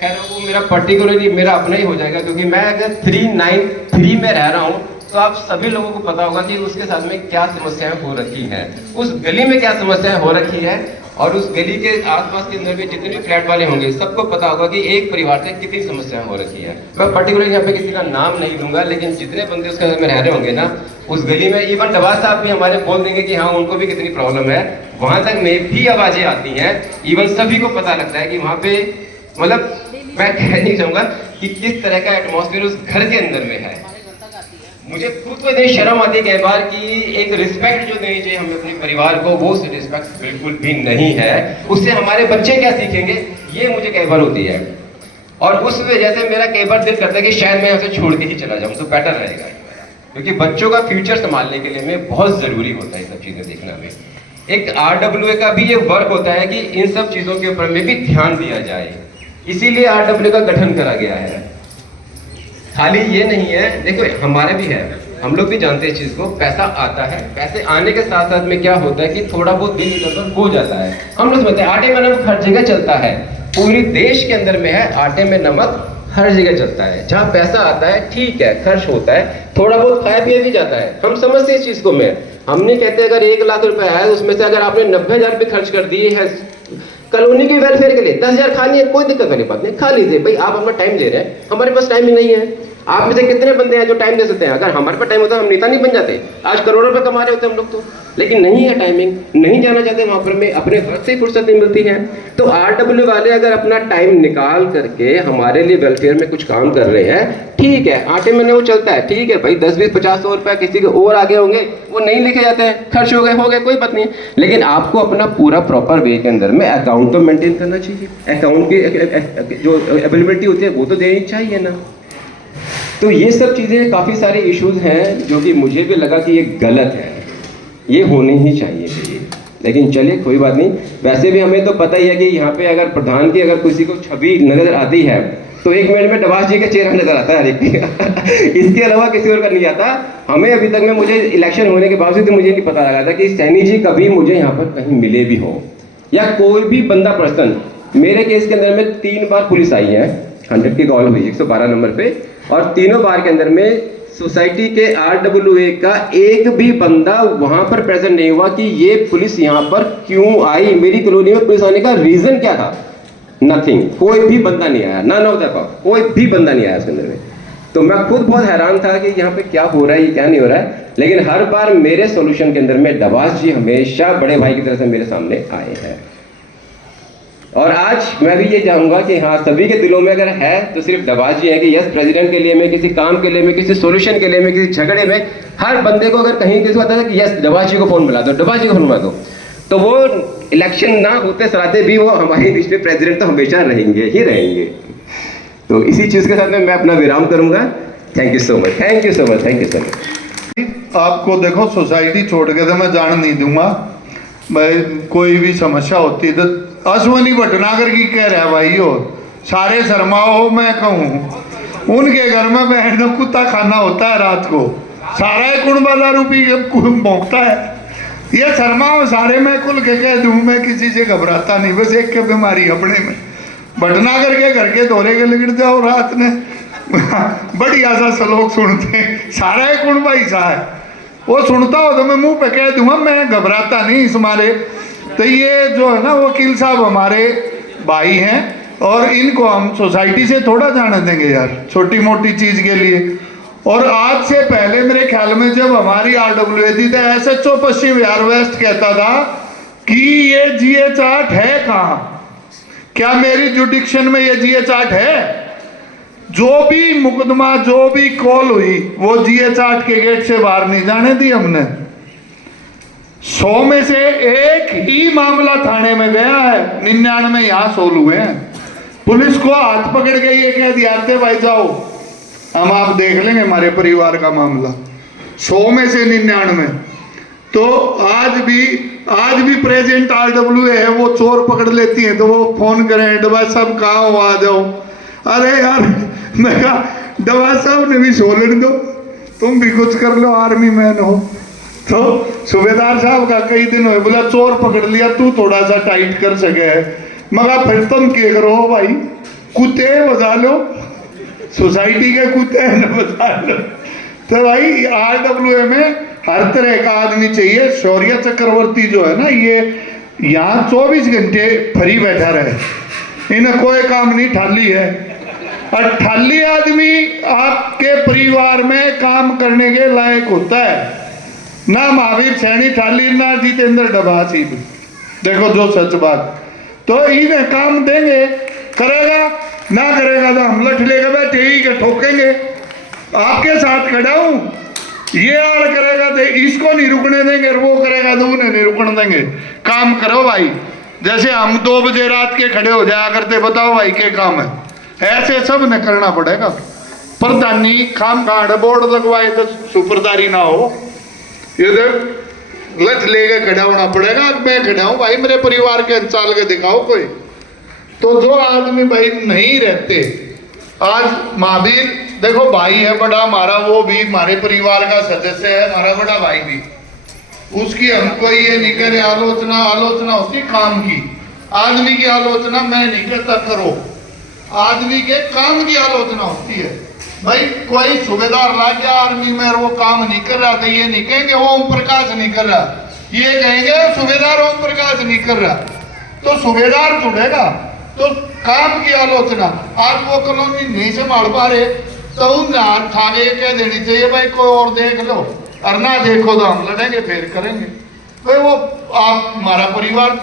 खैर वो मेरा पर्टिकुलरली मेरा अपना ही हो जाएगा, क्योंकि मैं अगर 393 में रह रहा हूँ तो आप सभी लोगों को पता होगा कि उसके साथ में क्या समस्याएं हो रखी हैं, उस गली में क्या समस्याएं हो रखी है, और उस गली के आसपास के अंदर भी जितने भी फ्लैट वाले होंगे सबको पता होगा कि एक परिवार से कितनी समस्याएं हो रखी है। मैं पर्टिकुलर यहाँ पे किसी का नाम नहीं लूंगा, लेकिन जितने बंदे उसके अंदर में रह रहे होंगे ना उस गली में, इवन डबास साहब भी हमारे बोल देंगे कि हाँ उनको भी कितनी प्रॉब्लम है, वहां तक में भी आवाजें आती हैं। इवन सभी को पता लगता है कि वहाँ पे मतलब मैं कह नहीं चाहूंगा कि किस तरह का एटमॉस्फेयर उस घर के अंदर में है। मुझे खुद को इतनी शर्म आती है कई बार कि एक रिस्पेक्ट जो देनी चाहिए हमें अपने परिवार को, वो रिस्पेक्ट बिल्कुल भी नहीं है। उससे हमारे बच्चे क्या सीखेंगे, ये मुझे कई बार होती है। और उस वजह से मेरा कई बार दिल करता है कि शायद मैं यहाँ से छोड़ के ही चला जाऊँ तो बेटर रहेगा, क्योंकि बच्चों का फ्यूचर संभालने के लिए में बहुत ज़रूरी होता है सब चीज़ें देखना में। एक RWA का भी ये वर्क होता है कि इन सब चीज़ों के ऊपर में भी ध्यान दिया जाए, इसीलिए RWA का गठन करा गया है। खाली ये नहीं है, देखो हमारे भी है, हम लोग भी जानते हैं इस चीज़ को, पैसा आता है, पैसे आने के साथ साथ में क्या होता है कि थोड़ा बहुत दिन इधर उधर हो जाता है। हम लोग समझते हैं आटे में नमक हर जगह चलता है, पूरी देश के अंदर में है आटे में नमक हर जगह चलता है। जहाँ पैसा आता है ठीक है, खर्च होता है, थोड़ा बहुत खाया पिया भी जाता है, हम समझते हैं इस चीज़ को। हम नहीं कहते अगर 1 लाख रुपए है उसमें से अगर आपने 90,000 रुपये खर्च कर दिए है कॉलोनी के वेलफेयर के लिए, 10,000 खानी है, कोई दिक्कत वाली बात नहीं, खा लीजिए भाई, आप अपना टाइम ले रहे हैं, हमारे पास टाइम ही नहीं है। आप में से कितने बंदे हैं जो टाइम दे सकते हैं? अगर हमारे पास टाइम होता है हम नेता नहीं बन जाते, आज करोड़ों रुपए कमा रहे होते हम लोग तो, लेकिन नहीं है टाइमिंग, नहीं जाना चाहते वहां पर, में अपने वक्त से फुर्सत नहीं मिलती है। तो RW वाले अगर अपना टाइम निकाल करके हमारे लिए वेलफेयर में कुछ काम कर रहे हैं, ठीक है, आटे में वो चलता है, ठीक है भाई, 10, 20, 50, 100 रुपए किसी के और आगे होंगे, वो नहीं लिखे जाते हैं, खर्च हो गए कोई बात नहीं, लेकिन आपको अपना पूरा प्रॉपर वे के अंदर में अकाउंट तो मेंटेन करना चाहिए, अकाउंट की जो अवेलेबिलिटी होती है वो तो देनी चाहिए ना। तो ये सब चीज़ें काफ़ी सारे इश्यूज हैं जो कि मुझे भी लगा कि ये गलत है, ये होने ही चाहिए थे, लेकिन चलिए कोई बात नहीं। वैसे भी हमें तो पता ही है कि यहाँ पे अगर प्रधान की अगर किसी को छवि नजर आती है तो 1 मिनट में डबास जी का चेहरा नजर आता है हर एक इसके अलावा किसी और का नहीं आता। हमें अभी तक में, मुझे इलेक्शन होने के बावजूद मुझे नहीं पता लगा था कि सैनी जी कभी मुझे यहाँ पर कहीं मिले भी हो, या कोई भी बंदा पर्सन। मेरे केस के अंदर में 3 बार पुलिस आई है, 100 की कॉल हुई 112 नंबर पे, और तीनों बार के अंदर में सोसाइटी के RWA का एक भी बंदा वहां पर प्रेजेंट नहीं हुआ कि ये पुलिस यहाँ पर क्यों आई, मेरी कॉलोनी में पुलिस आने का रीजन क्या था। नथिंग, कोई भी बंदा नहीं आया, नन ऑफ द अबव, कोई भी बंदा नहीं आया उसके अंदर में। तो मैं खुद बहुत हैरान था कि यहाँ पे क्या हो रहा है, ये क्या नहीं हो रहा है, लेकिन हर बार मेरे सोल्यूशन के अंदर में डबास जी हमेशा बड़े भाई की तरह से मेरे सामने आए हैं। और आज मैं भी ये चाहूंगा कि हाँ, सभी के दिलों में अगर है तो सिर्फ डबास जी है कि यस, प्रेसिडेंट के लिए, मैं किसी काम के लिए, मैं किसी सोल्यूशन के लिए, मैं किसी झगड़े में, हर बंदे को अगर कहीं किसी को आता है कि यस डबास जी को फोन मिला दो, डबास जी को फोन मिला दो, तो वो इलेक्शन ना होते सराते भी वो हमारे देश में प्रेसिडेंट तो हमेशा रहेंगे ही रहेंगे। तो इसी चीज के साथ में मैं अपना विराम करूंगा। Thank you so much, thank you so much, thank you so much. आपको देखो सोसाइटी छोड़ के तो मैं जान नहीं दूंगा, भाई कोई भी समस्या होती है तो अश्वनी भटनागर की कह रहा है भाई, हो सारे शर्माओ, मैं कहूँ उनके घर में बहन का कुत्ता खाना होता है रात को, सारा कुण बाजार पी भोंकता है, ये शर्माओ सारे, मैं खुल के कह दूँ, मैं किसी से घबराता नहीं, बस एक के बीमारी अपने में। भटनागर के घर के दौरे के लिगड़ जाओ रात ने बढ़िया सा श्लोक सुनते, सारा कुण भाई सा है, वो सुनता हो तो मैं मुंह पे कह दूंगा, मैं घबराता नहीं इस मारे। तो ये जो है ना वकील साहब हमारे भाई हैं, और इनको हम सोसाइटी से थोड़ा जाने देंगे यार छोटी मोटी चीज के लिए। और आज से पहले मेरे ख्याल में जब हमारी RWA थी तो SHO पश्चिम बिहार वेस्ट कहता था कि ये GH 8 है कहाँ, क्या मेरी जुडिक्शन में ये GH 8 है? जो भी मुकदमा, जो भी कॉल हुई वो GH 8 के गेट से बाहर नहीं जाने दी हमने। 100 में से एक ही मामला थाने में गया है, 99 यहाँ सोल्व हुए हैं। पुलिस को हाथ पकड़ के ये कह दिया थे भाई जाओ, हम आप देख लेंगे हमारे परिवार का मामला। 100 में से 99। तो आज भी प्रेजेंट RWA है, वो चोर पकड़ लेती हैं तो वो फोन करें डबा साहब कहाँ हो, आ जाओ। अरे यार मैं कहा डबा साहब ने भी सो लेने दो, तुम भी कुछ कर लो, आर्मी मैन हो। तो सूबेदार साहब का कई दिन हुए, बोला चोर पकड़ लिया, तू थोड़ा सा टाइट कर सके है, मगर फिर तुम क्या करो भाई, कुत्ते बजा लो, सोसाइटी के कुत्ते न बजा लो। तो भाई RWA में हर तरह का आदमी चाहिए। शौर्य चक्रवर्ती जो है ना, ये यहाँ 24 घंटे फ्री बैठा रहे, इन्हें कोई काम नहीं, ठाली है। और ठाली आदमी आपके परिवार में काम करने के लायक होता है, ना महावीर सैनी ठाली, ना जितेंद्र डबासी। देखो जो सच बात, तो इन्हें काम देंगे, करेगा ना करेगा तो हम लठ लेकर बैठे ही के ठोकेंगे। आपके साथ खड़ा हूं, ये आड़ करेगा दे, इसको नहीं रुकने देंगे, और वो करेगा तो उन्हें नहीं रुकने देंगे। काम करो भाई, जैसे हम 2 बजे रात के खड़े हो जाया करते, बताओ भाई क्या काम है, ऐसे सब ने करना पड़ेगा। प्रधानी खाम खाड़ बोर्ड लगवाए तो सुपरदारी ना हो, ये देख लठ लेके खड़ा होना पड़ेगा। अब मैं खड़ा हूं भाई, मेरे परिवार के चाल के दिखाओ कोई। तो जो आदमी भाई नहीं रहते, आज महावीर देखो भाई है बड़ा हमारा, वो भी हमारे परिवार का सदस्य है, हमारा बड़ा भाई भी, उसकी हमको ये नहीं करे आलोचना होती काम की, आदमी की आलोचना मैं नहीं करता, करो आदमी के काम की आलोचना होती है। भाई कोई सूबेदार ला गया आर्मी में और वो काम नहीं कर रहा, तो ये नहीं कहेंगे वो ओम प्रकाश नहीं कर रहा, ये कहेंगे सूबेदार ओम प्रकाश नहीं कर रहा। तो सूबेदार जुड़ेगा तो काम की आलोचना। आज वो कॉलोनी नहीं संभाल पा रहे तो उन ठागे कह देनी चाहिए भाई कोई और देख लो, और ना देखो तो हम लड़ेंगे फिर करेंगे। भाई वो आप हमारा परिवार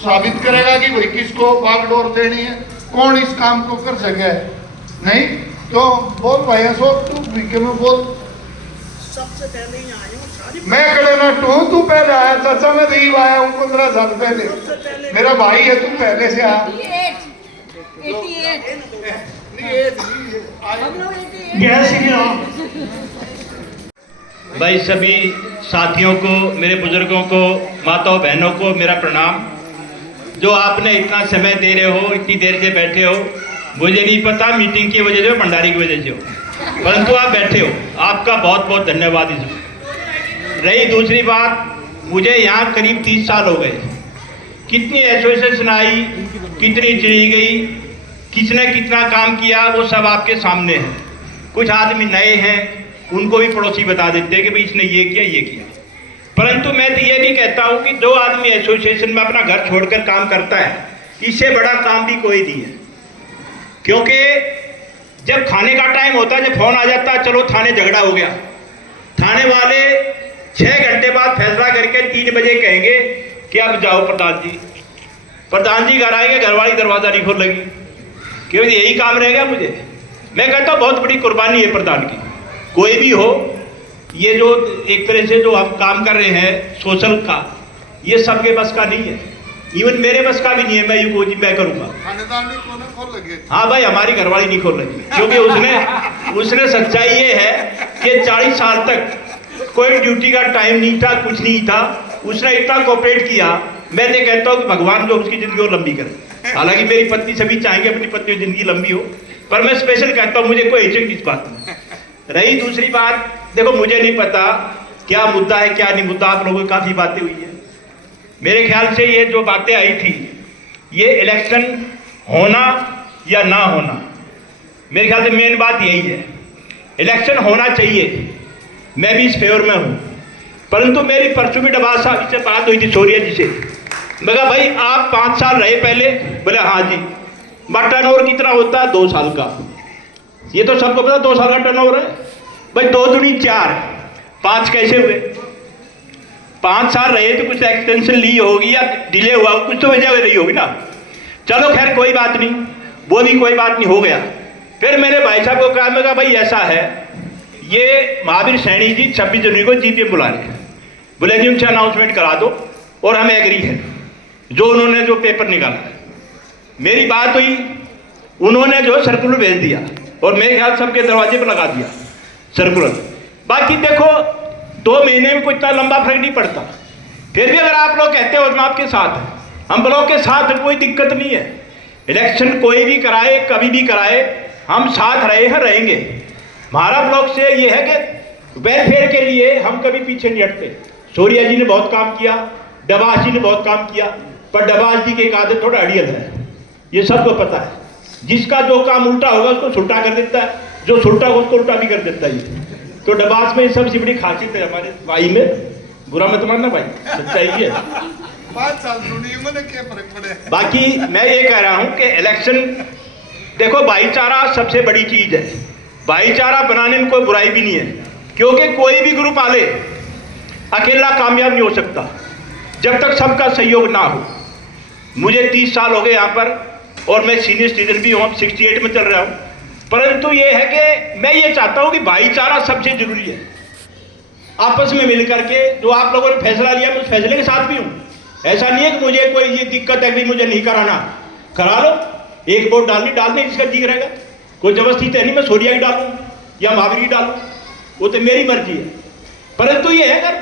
साबित करेगा कि भाई किसको बागडोर देनी है, कौन इस काम को कर सके। नहीं तो बोल भाई अशोक तू वीके में बोल। सबसे पहले ही आया हूँ, मैं खड़े ना तू पहले आया, चाचा मैं नहीं आया हूँ 15 साल पहले, मेरा भाई है, तू पहले से आ। भाई सभी साथियों को, मेरे बुजुर्गों को, माताओं बहनों को मेरा प्रणाम। जो आपने इतना समय दे रहे हो, इतनी देर से बैठे हो, मुझे नहीं पता मीटिंग की वजह से हो, भंडारी की वजह से हो, परंतु आप बैठे हो, आपका बहुत बहुत धन्यवाद इसमें। रही दूसरी बात, मुझे यहाँ करीब 30 साल हो गए, कितनी एसोसिएशन आई, कितनी चली गई, किसने कितना काम किया, वो सब आपके सामने है। कुछ आदमी नए हैं, उनको भी पड़ोसी बता देते हैं कि भाई इसने ये किया ये किया, परंतु मैं तो ये भी कहता हूँ कि जो आदमी एसोसिएशन में अपना घर छोड़कर काम करता है, इससे बड़ा काम भी कोई नहीं है। क्योंकि जब खाने का टाइम होता है, जब फोन आ जाता है, चलो थाने झगड़ा हो गया, थाने वाले 6 घंटे बाद फैसला करके 3 बजे कहेंगे कि अब जाओ प्रधान जी घर आएंगे, घरवाली दरवाजा नहीं खोल लगी, क्यों यही काम रह गया मुझे। मैं कहता हूँ बहुत बड़ी कुर्बानी है प्रधान की, कोई भी हो, ये जो एक तरह से जो हम काम कर रहे हैं सोशल का, ये सबके बस का नहीं है, इवन मेरे बस का भी नहीं है। मैं यूँ कोई मैं करूँगा, हाँ भाई हमारी घरवाली नहीं खोल रही, क्योंकि उसने सच्चाई ये है कि 40 साल तक कोई ड्यूटी का टाइम नहीं था, कुछ नहीं था, उसने इतना कोऑपरेट किया। मैं तो कहता हूँ कि भगवान जो उसकी जिंदगी और लंबी करे। हालांकि मेरी पत्नी सभी चाहेंगे अपनी पत्नी की जिंदगी लंबी हो, पर मैं स्पेशल कहता हूँ मुझे कोई हिचक इस बात में। रही दूसरी बात, देखो मुझे नहीं पता क्या मुद्दा है क्या नहीं मुद्दा, आप लोगों की काफ़ी बातें हुई है। मेरे ख्याल से ये जो बातें आई थी, ये इलेक्शन होना या ना होना, मेरे ख्याल से मेन बात यही है, इलेक्शन होना चाहिए, मैं भी इस फेवर में हूँ। परंतु मेरी परसों भी डबाज साहब से बात हुई थी, सोरिया जी से, मैं कहा भाई आप 5 साल रहे पहले, बोले हाँ जी, बट टर्नओवर कितना होता है 2 साल का, ये तो सबको पता 2 साल का टर्नओवर है भाई, 2 दूनी 4, 5 कैसे हुए? 5 साल रहे तो कुछ एक्सटेंशन ली होगी या डिले हुआ, कुछ तो वजह रही होगी ना। चलो खैर कोई बात नहीं, वो भी कोई बात नहीं, हो गया। फिर मेरे भाई साहब को कहा, मैं कहा भाई ऐसा है, ये महावीर सैनी जी 26 जनवरी को जीपीएम बुला रहे हैं, बोले जी उनसे अनाउंसमेंट करा दो, और हमें एग्री है जो उन्होंने जो पेपर निकाला। मेरी बात हुई, उन्होंने जो सर्कुलर भेज दिया और मेरे ख्याल सबके दरवाजे पर लगा दिया सर्कुलर। बाकी देखो 2 महीने में कोई इतना लंबा फर्क नहीं पड़ता। फिर भी अगर आप लोग कहते हो हम आपके साथ हैं, हम ब्लॉक के साथ हैं, कोई दिक्कत नहीं है, इलेक्शन कोई भी कराए कभी भी कराए, हम साथ रहे हैं रहेंगे। हमारा ब्लॉक से ये है कि वेलफेयर के लिए हम कभी पीछे नहीं हटते। सोरिया जी ने बहुत काम किया, डबास जी ने बहुत काम किया, पर डबास जी की एक आदत थोड़ा अड़ियल है, ये सबको पता है, जिसका जो काम उल्टा होगा उसको सुल्टा कर देता है, जो सुल्टा होगा उसको उल्टा भी कर देता है। तो डबास में सबसे बड़ी खासियत है हमारे भाई में, बुरा मत मानना भाई, सच्चाई है। 5 साल मैंने क्या फर्क पड़े। बाकी मैं ये कह रहा हूँ कि इलेक्शन, देखो भाईचारा सबसे बड़ी चीज है, भाईचारा बनाने में कोई बुराई भी नहीं है, क्योंकि कोई भी ग्रुप आले अकेला कामयाब नहीं हो सकता जब तक सबका सहयोग ना हो। मुझे 30 साल हो गए यहाँ पर, और मैं सीनियर सिटीजन भी हूँ, अब 68 में चल रहा हूँ, परंतु ये है कि मैं ये चाहता हूँ कि भाईचारा सबसे जरूरी है। आपस में मिल करके जो आप लोगों ने फैसला लिया मैं उस फैसले के साथ भी हूँ। ऐसा नहीं है कि मुझे कोई ये दिक्कत है कि मुझे नहीं कराना, करा लो। एक वोट डालने जिसका जी रहेगा, कोई जबरदस्ती तो नहीं मैं सोनिया की डालूँ या महावीर की डालूँ, वो तो मेरी मर्जी है। परंतु ये है अगर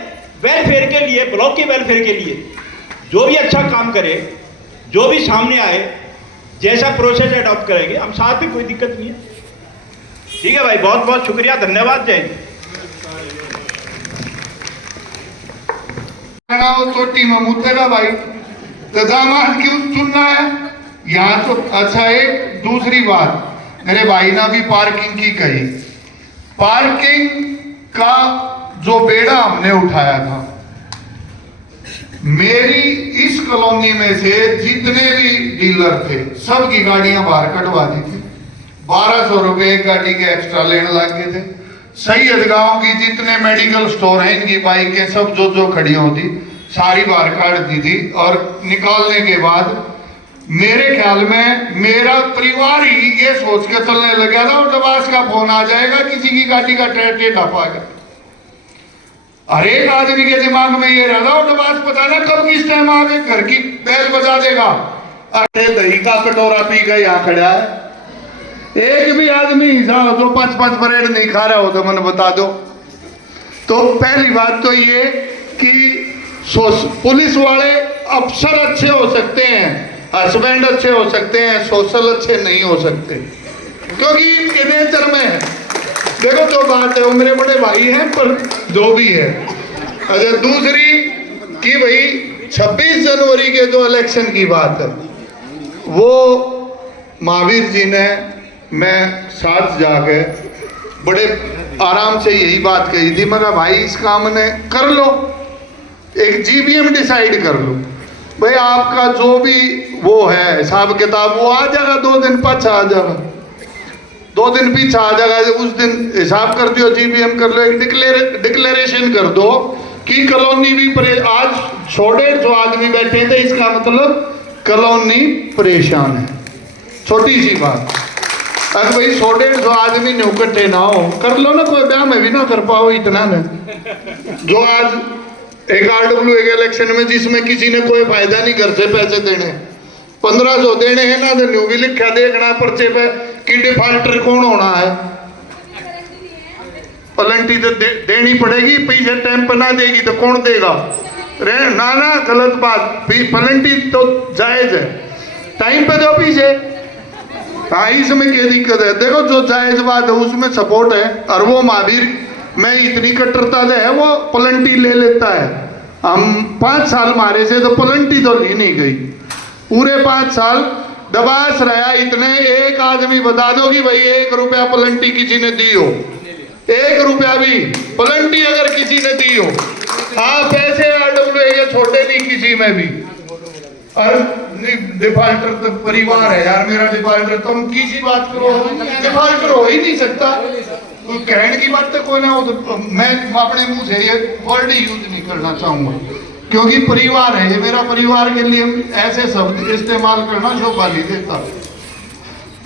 वेलफेयर के लिए, ब्लॉक के वेलफेयर के लिए जो भी अच्छा काम करे, जो भी सामने आए, जैसा प्रोसेस अडॉप्ट करेंगे हम साथ में, कोई दिक्कत नहीं है। ठीक है भाई, बहुत बहुत शुक्रिया, धन्यवाद, जय हिंद। चोटी में मुतेगा भाई, तो दामाद क्यों चुनना है यहाँ तो। अच्छा, एक दूसरी बात मेरे भाई ने भी पार्किंग की कही। पार्किंग का जो बेड़ा हमने उठाया था, मेरी इस कॉलोनी में से जितने भी डीलर थे सबकी गाड़ियां बाहर कटवा दी थी। 1200 रुपए एक गाड़ी के एक्स्ट्रा लेने लग गए थे। सैयद गांव की जितने मेडिकल स्टोर हैं, इनकी बाइकें सब जो खड़ी होती सारी बाहर काट दी थी। और निकालने के बाद मेरे ख्याल में मेरा परिवार ही ये सोच के चलने लगा था और दबास का फोन आ जाएगा, किसी की गाड़ी का टेढ़ा पाएगा। हर एक आदमी के दिमाग में ये रहता और दबास पता ना कब किस टाइम आगे घर की बैल बजा देगा। अरे दही का कटोरा पी के यहाँ खड़ा है, एक भी आदमी जो 5-5 ब्रेड नहीं खा रहा हो तो मैंने बता दो। तो पहली बात तो ये कि पुलिस वाले अफसर अच्छे हो सकते हैं, हस्बैंड अच्छे हो सकते हैं, सोशल अच्छे नहीं हो सकते, क्योंकि इनके नेचर में है। देखो तो बात है, वो मेरे बड़े भाई हैं पर जो भी है। अच्छा, दूसरी कि भाई 26 जनवरी के जो इलेक्शन की बात है, वो महावीर जी ने मैं साथ जाके बड़े आराम से यही बात कही थी। मैं कहा भाई इस काम ने कर लो, एक जीबीएम डिसाइड कर लो भाई, आपका जो भी वो है हिसाब किताब वो आ जाएगा, 2 दिन पाछा आ जाएगा, 2 दिन पीछे आ जाएगा। उस दिन हिसाब कर दियो, जीबीएम कर लो, एक डिक्लेरेशन कर दो कि कॉलोनी भी आज 150 आदमी बैठे थे, इसका मतलब कॉलोनी परेशान है। छोटी सी बात, अगर भाई 150 आदमी ने इकट्ठे ना हो, कर लो ना, कोई ब्याह में भी ना कर पाओ इतना ना। जो आज एक RWA के इलेक्शन में जिसमें किसी ने कोई फायदा नहीं घर से पैसे देने, 1500 देने हैं ना, तो न्यू भी लिखा देखना पर्चे पे कि डिफॉल्टर कौन होना है। पलंटी तो देनी पड़ेगी, पैसे टाइम पर ना देगी तो कौन देगा। ना ना, गलत बात, पलंटी तो जायज है, टाइम पे दो पीछे। हाँ, इसमें क्या दिक्कत है। देखो जो जायज बात है उसमें सपोर्ट है, और वो महावीर में इतनी कट्टरता है, वो पलंटी ले लेता है। हम 5 साल मारे से तो पलंटी तो ली नहीं गई, पूरे 5 साल दबास रहा। इतने एक आदमी बता दो कि भाई 1 रुपया पलंटी किसी ने दी हो, 1 रुपया भी पलंटी अगर किसी ने दी हो। हाँ, पैसे RWA के छोटे नहीं किसी में भी। और डिफॉल्टर तो परिवार है यार, मेरा डिफॉल्टर, तुम किसी बात करो, डिफॉल्टर हो ही नहीं सकता। कोई कहने की बात तो कोई ना हो, तो मैं अपने मुंह से ये वर्ड यूज नहीं करना चाहूंगा, क्योंकि परिवार है ये मेरा, परिवार के लिए ऐसे शब्द इस्तेमाल करना शोभा नहीं देता।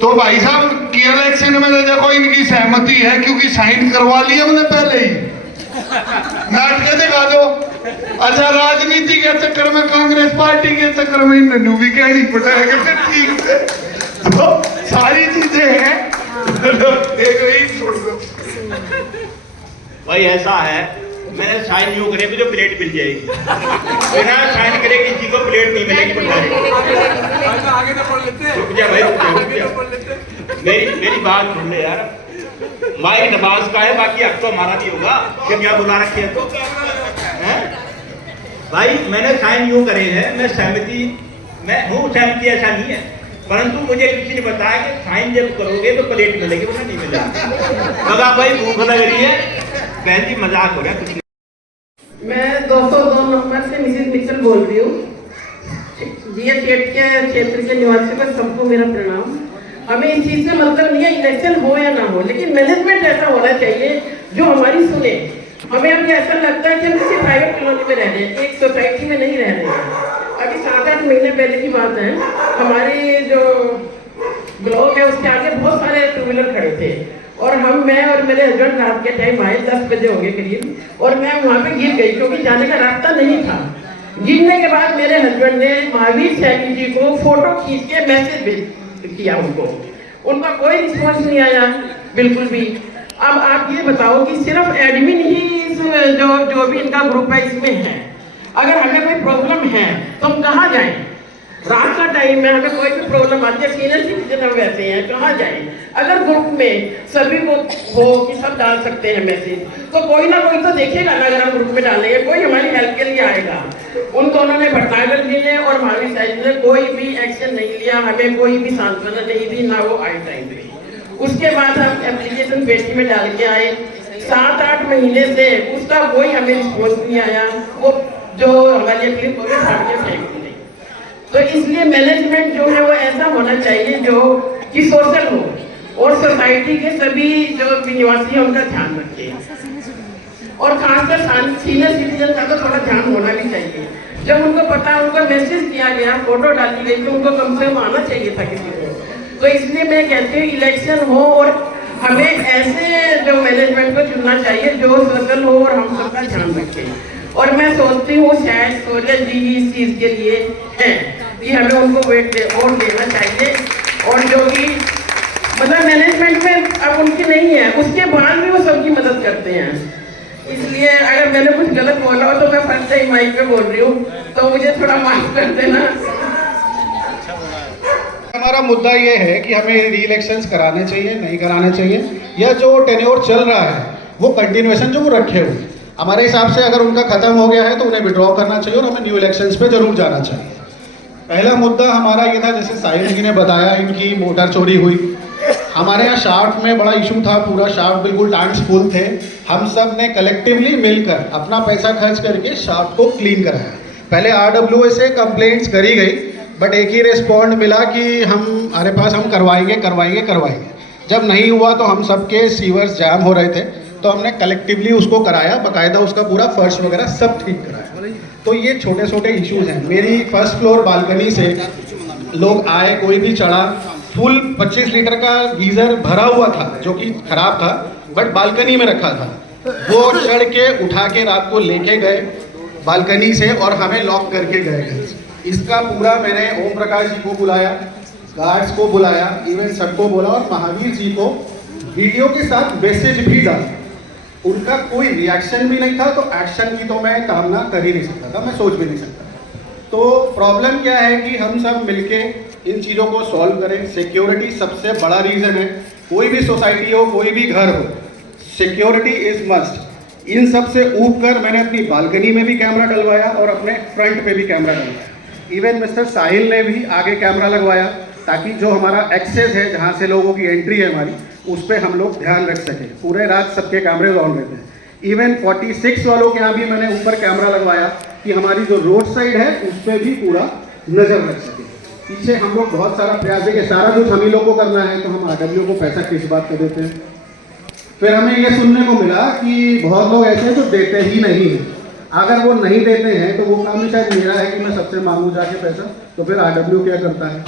तो भाई साहब की इलेक्शन में तो देखो इनकी सहमति है, क्योंकि साइन करवा ली हमने पहले ही, नाटक दिखा दो। अच्छा, राजनीति के चक्कर में, कांग्रेस पार्टी के चक्कर में इन्हें भी कहनी पड़ेगा, ठीक है। तो सारी चीजें हैं, एक ही छोड़ दो भाई। ऐसा है, मैंने साइन यूं करे मुझे प्लेट मिल जाएगी, बिना साइन करे किसी को प्लेट नहीं मिलेगी। रुक जा भाई, रुक जा। मेरी बात सुन ले यार, माइक नमाज का है, बाकी अब तो हमारा भी होगा कि क्या बुला रखे हैं तो हैं? भाई मैंने साइन यूं करे हैं, मैं सहमति मैं हूँ, सहमति ऐसा नहीं है, परंतु मुझे किसी ने बताया कि साइन जब करोगे तो प्लेट मिलेगी, वरना नहीं मिलेगा। लगा भाई भूख लग रही है, बहन जी मजाक हो रहा है। मैं 202 नंबर से मिसेज मित्तल बोल रही हूँ। जीएस गेट के क्षेत्र के निवासियों को सबको मेरा प्रणाम। हमें इस चीज़ से मतलब नहीं है इलेक्शन हो या ना हो, लेकिन मैनेजमेंट ऐसा होना चाहिए जो हमारी सुने। हमें अब ऐसा लगता है कि हम किसी प्राइवेट कॉलोनी में रह रहे हैं, एक सोसाइटी में नहीं रह रहे हैं। अभी 7-8 महीने पहले की बात है, हमारी जो ब्लॉक है उसके आगे बहुत सारे 2 व्हीलर खड़े थे और मैं और मेरे हस्बैंड रात के टाइम आए, 10 बजे हो गए करीब, और मैं वहाँ पे गिर गई क्योंकि जाने का रास्ता नहीं था। गिरने के बाद मेरे हस्बैंड ने महावीर सैनी जी को फोटो खींच के मैसेज भेज किया उनका कोई रिस्पॉन्स नहीं आया बिल्कुल भी। अब आप ये बताओ कि सिर्फ एडमिन ही जो भी इनका ग्रुप है इसमें है, अगर हमें कोई प्रॉब्लम है तो हम कहाँ जाएं? रात का टाइम में हमें कोई भी प्रॉब्लम आती है, सीनियर सिटीजन हम वैसे हैं, कहाँ जाएं? अगर ग्रुप में सभी को हो कि सब डाल सकते हैं मैसेज, तो कोई ना कोई तो देखेगा ना, अगर हम ग्रुप में डालेंगे कोई हमारी हेल्प के लिए आएगा। उन दोनों ने, भटनागर जी ने और महावीर साहब ने कोई भी एक्शन नहीं लिया, हमें कोई भी सांत्वना नहीं दी, ना वो आए टाइम पे। उसके बाद हम एप्लीकेशन पेटी में डाल के आए, 7-8 महीने से उसका कोई हमें रिस्पॉन्स नहीं आया, वो जो हमारी एप्लीकेशन को फाड़ के फेंक दी। तो इसलिए मैनेजमेंट जो है वो ऐसा होना चाहिए जो कि सोशल हो और सोसाइटी के सभी जो निवासी हैं उनका ध्यान रखे, और खासकर सीनियर सिटीजन का तो थोड़ा ध्यान होना भी चाहिए। जब उनको पता, उनको मैसेज किया गया, फोटो डाली गई, तो उनको कम से कम आना चाहिए था किसी को। तो इसलिए मैं कहती हूँ इलेक्शन हो और हमें ऐसे जो मैनेजमेंट को चुनना चाहिए जो सोशल हो और हम सबका ध्यान रखें। और मैं सोचती हूँ शायद सोनिया जी ही इस चीज़ के लिए हैं कि हमें उनको वोट देना चाहिए, और जो कि मतलब मैनेजमेंट में अब उनकी नहीं है, उसके बाद भी वो सबकी मदद करते हैं। इसलिए अगर मैंने कुछ गलत बोला हो तो मैं फर्स्ट टाइम माइक पे बोल रही हूँ, तो मुझे थोड़ा माफ कर देना। हमारा मुद्दा ये है कि हमें री इलेक्शंस कराने चाहिए, नहीं कराने चाहिए, या जो टेन्योर चल रहा है वो कंटिन्यूएशन जो वो रखे हुए, हमारे हिसाब से अगर उनका खत्म हो गया है तो उन्हें विड्रॉ करना चाहिए और हमें न्यू इलेक्शंस पे जरूर जाना चाहिए। पहला मुद्दा हमारा ये था, जैसे साहिल जी ने बताया इनकी मोटर चोरी हुई, हमारे यहाँ शाफ्ट में बड़ा इशू था, पूरा शाफ्ट बिल्कुल टैंक्स फुल थे, हम सब ने कलेक्टिवली मिलकर अपना पैसा खर्च करके शाफ्ट को क्लीन कराया। पहले RWA से कंप्लेंट्स करी गई, बट एक ही रिस्पॉन्ड मिला कि हमारे पास हम करवाएंगे। जब नहीं हुआ तो हम सबके सीवर्स जैम हो रहे थे, तो हमने कलेक्टिवली उसको कराया, बाकायदा उसका पूरा फर्श वगैरह सब ठीक कराया। तो ये छोटे छोटे इश्यूज हैं। मेरी फर्स्ट फ्लोर बालकनी से लोग आए, कोई भी चढ़ा, फुल 25 लीटर का गीज़र भरा हुआ था जो कि खराब था, बट बालकनी में रखा था, वो चढ़ के उठा के रात को लेके गए बालकनी से और हमें लॉक करके गए घर से। इसका पूरा मैंने ओम प्रकाश जी को बुलाया, गार्ड्स को बुलाया, इवन सबको बोला और महावीर जी को वीडियो के साथ मैसेज भी डाला। उनका कोई रिएक्शन भी नहीं था, तो एक्शन की तो मैं कामना कर ही नहीं सकता था, मैं सोच भी नहीं सकता। तो प्रॉब्लम क्या है कि हम सब मिलके इन चीज़ों को सॉल्व करें। सिक्योरिटी सबसे बड़ा रीज़न है, कोई भी सोसाइटी हो, कोई भी घर हो, सिक्योरिटी इज़ मस्ट। इन सब से ऊब कर मैंने अपनी बालकनी में भी कैमरा डलवाया और अपने फ्रंट पे भी कैमरा डलवाया। इवन मिस्टर साहिल ने भी आगे कैमरा लगवाया ताकि जो हमारा एक्सेस है, जहाँ से लोगों की एंट्री है हमारी, उस पर हम लोग ध्यान रख सकें। पूरे रात सबके कैमरे ऑन रहते हैं। इवन 46 वालों के यहाँ भी मैंने ऊपर कैमरा लगवाया कि हमारी जो रोड साइड है उस पर भी पूरा नज़र रख सके। पीछे हम लोग बहुत सारा प्रयास है कि सारा कुछ हम ही लोग को करना है, तो हम RWA को पैसा किस बात का देते हैं। फिर हमें ये सुनने को मिला कि बहुत लोग ऐसे हैं जो देते ही नहीं हैं। अगर वो नहीं देते हैं तो वो काम शायद मेरा है कि मैं सबसे मांगूँ जाके पैसा, तो फिर RWA क्या करता है।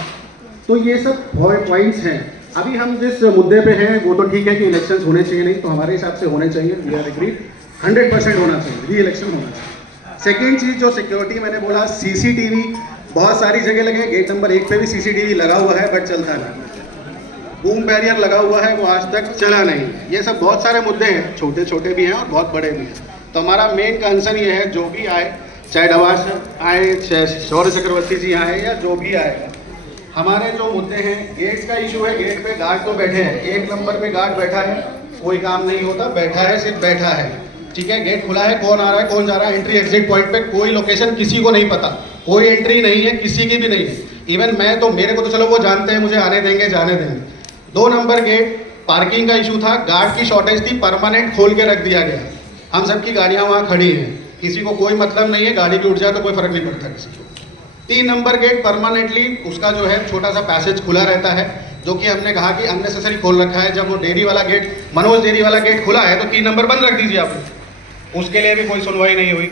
तो ये सब पॉइंट्स हैं। अभी हम जिस मुद्दे पे हैं वो तो ठीक है कि इलेक्शंस होने चाहिए, नहीं तो हमारे हिसाब से होने चाहिए, वी आर एग्रीड, 100% होना चाहिए, री इलेक्शन होना चाहिए। सेकेंड चीज़ जो सिक्योरिटी मैंने बोला, CCTV बहुत सारी जगह लगे, गेट नंबर 1 पे भी CCTV लगा हुआ है बट चलता नहीं। बूम बैरियर लगा हुआ है, वो आज तक चला नहीं। ये सब बहुत सारे मुद्दे हैं, छोटे छोटे भी हैं और बहुत बड़े भी हैं। तो हमारा मेन कंसर्न ये है, जो भी आए, चाहे डवास आए, चाहे शौर्य चक्रवर्ती जी आए या जो भी आएगा, हमारे जो मुद्दे हैं, गेट्स का इशू है, गेट पे गार्ड तो बैठे हैं, 1 नंबर पे गार्ड बैठा है, कोई काम नहीं होता, बैठा है, सिर्फ बैठा है, ठीक है। गेट खुला है, कौन आ रहा है कौन जा रहा है, एंट्री एग्जिट पॉइंट पे कोई लोकेशन किसी को नहीं पता, कोई एंट्री नहीं है, किसी की भी नहीं है। इवन मैं तो, मेरे को तो चलो वो जानते हैं, मुझे आने देंगे जाने देंगे। 2 नंबर गेट, पार्किंग का इशू था, गार्ड की शॉर्टेज थी, परमानेंट खोल के रख दिया गया। हम सबकी गाड़ियाँ वहाँ खड़ी हैं, किसी को कोई मतलब नहीं है, गाड़ी भी उठ जाए तो कोई फर्क नहीं पड़ता किसी को। 3 नंबर गेट परमानेंटली उसका जो है छोटा सा पैसेज खुला रहता है, जो कि हमने कहा कि अननेसेसरी खोल रखा है। जब वो डेयरी वाला गेट, मनोज डेयरी वाला गेट खुला है तो 3 नंबर बंद रख दीजिए आप, उसके लिए भी कोई सुनवाई नहीं हुई।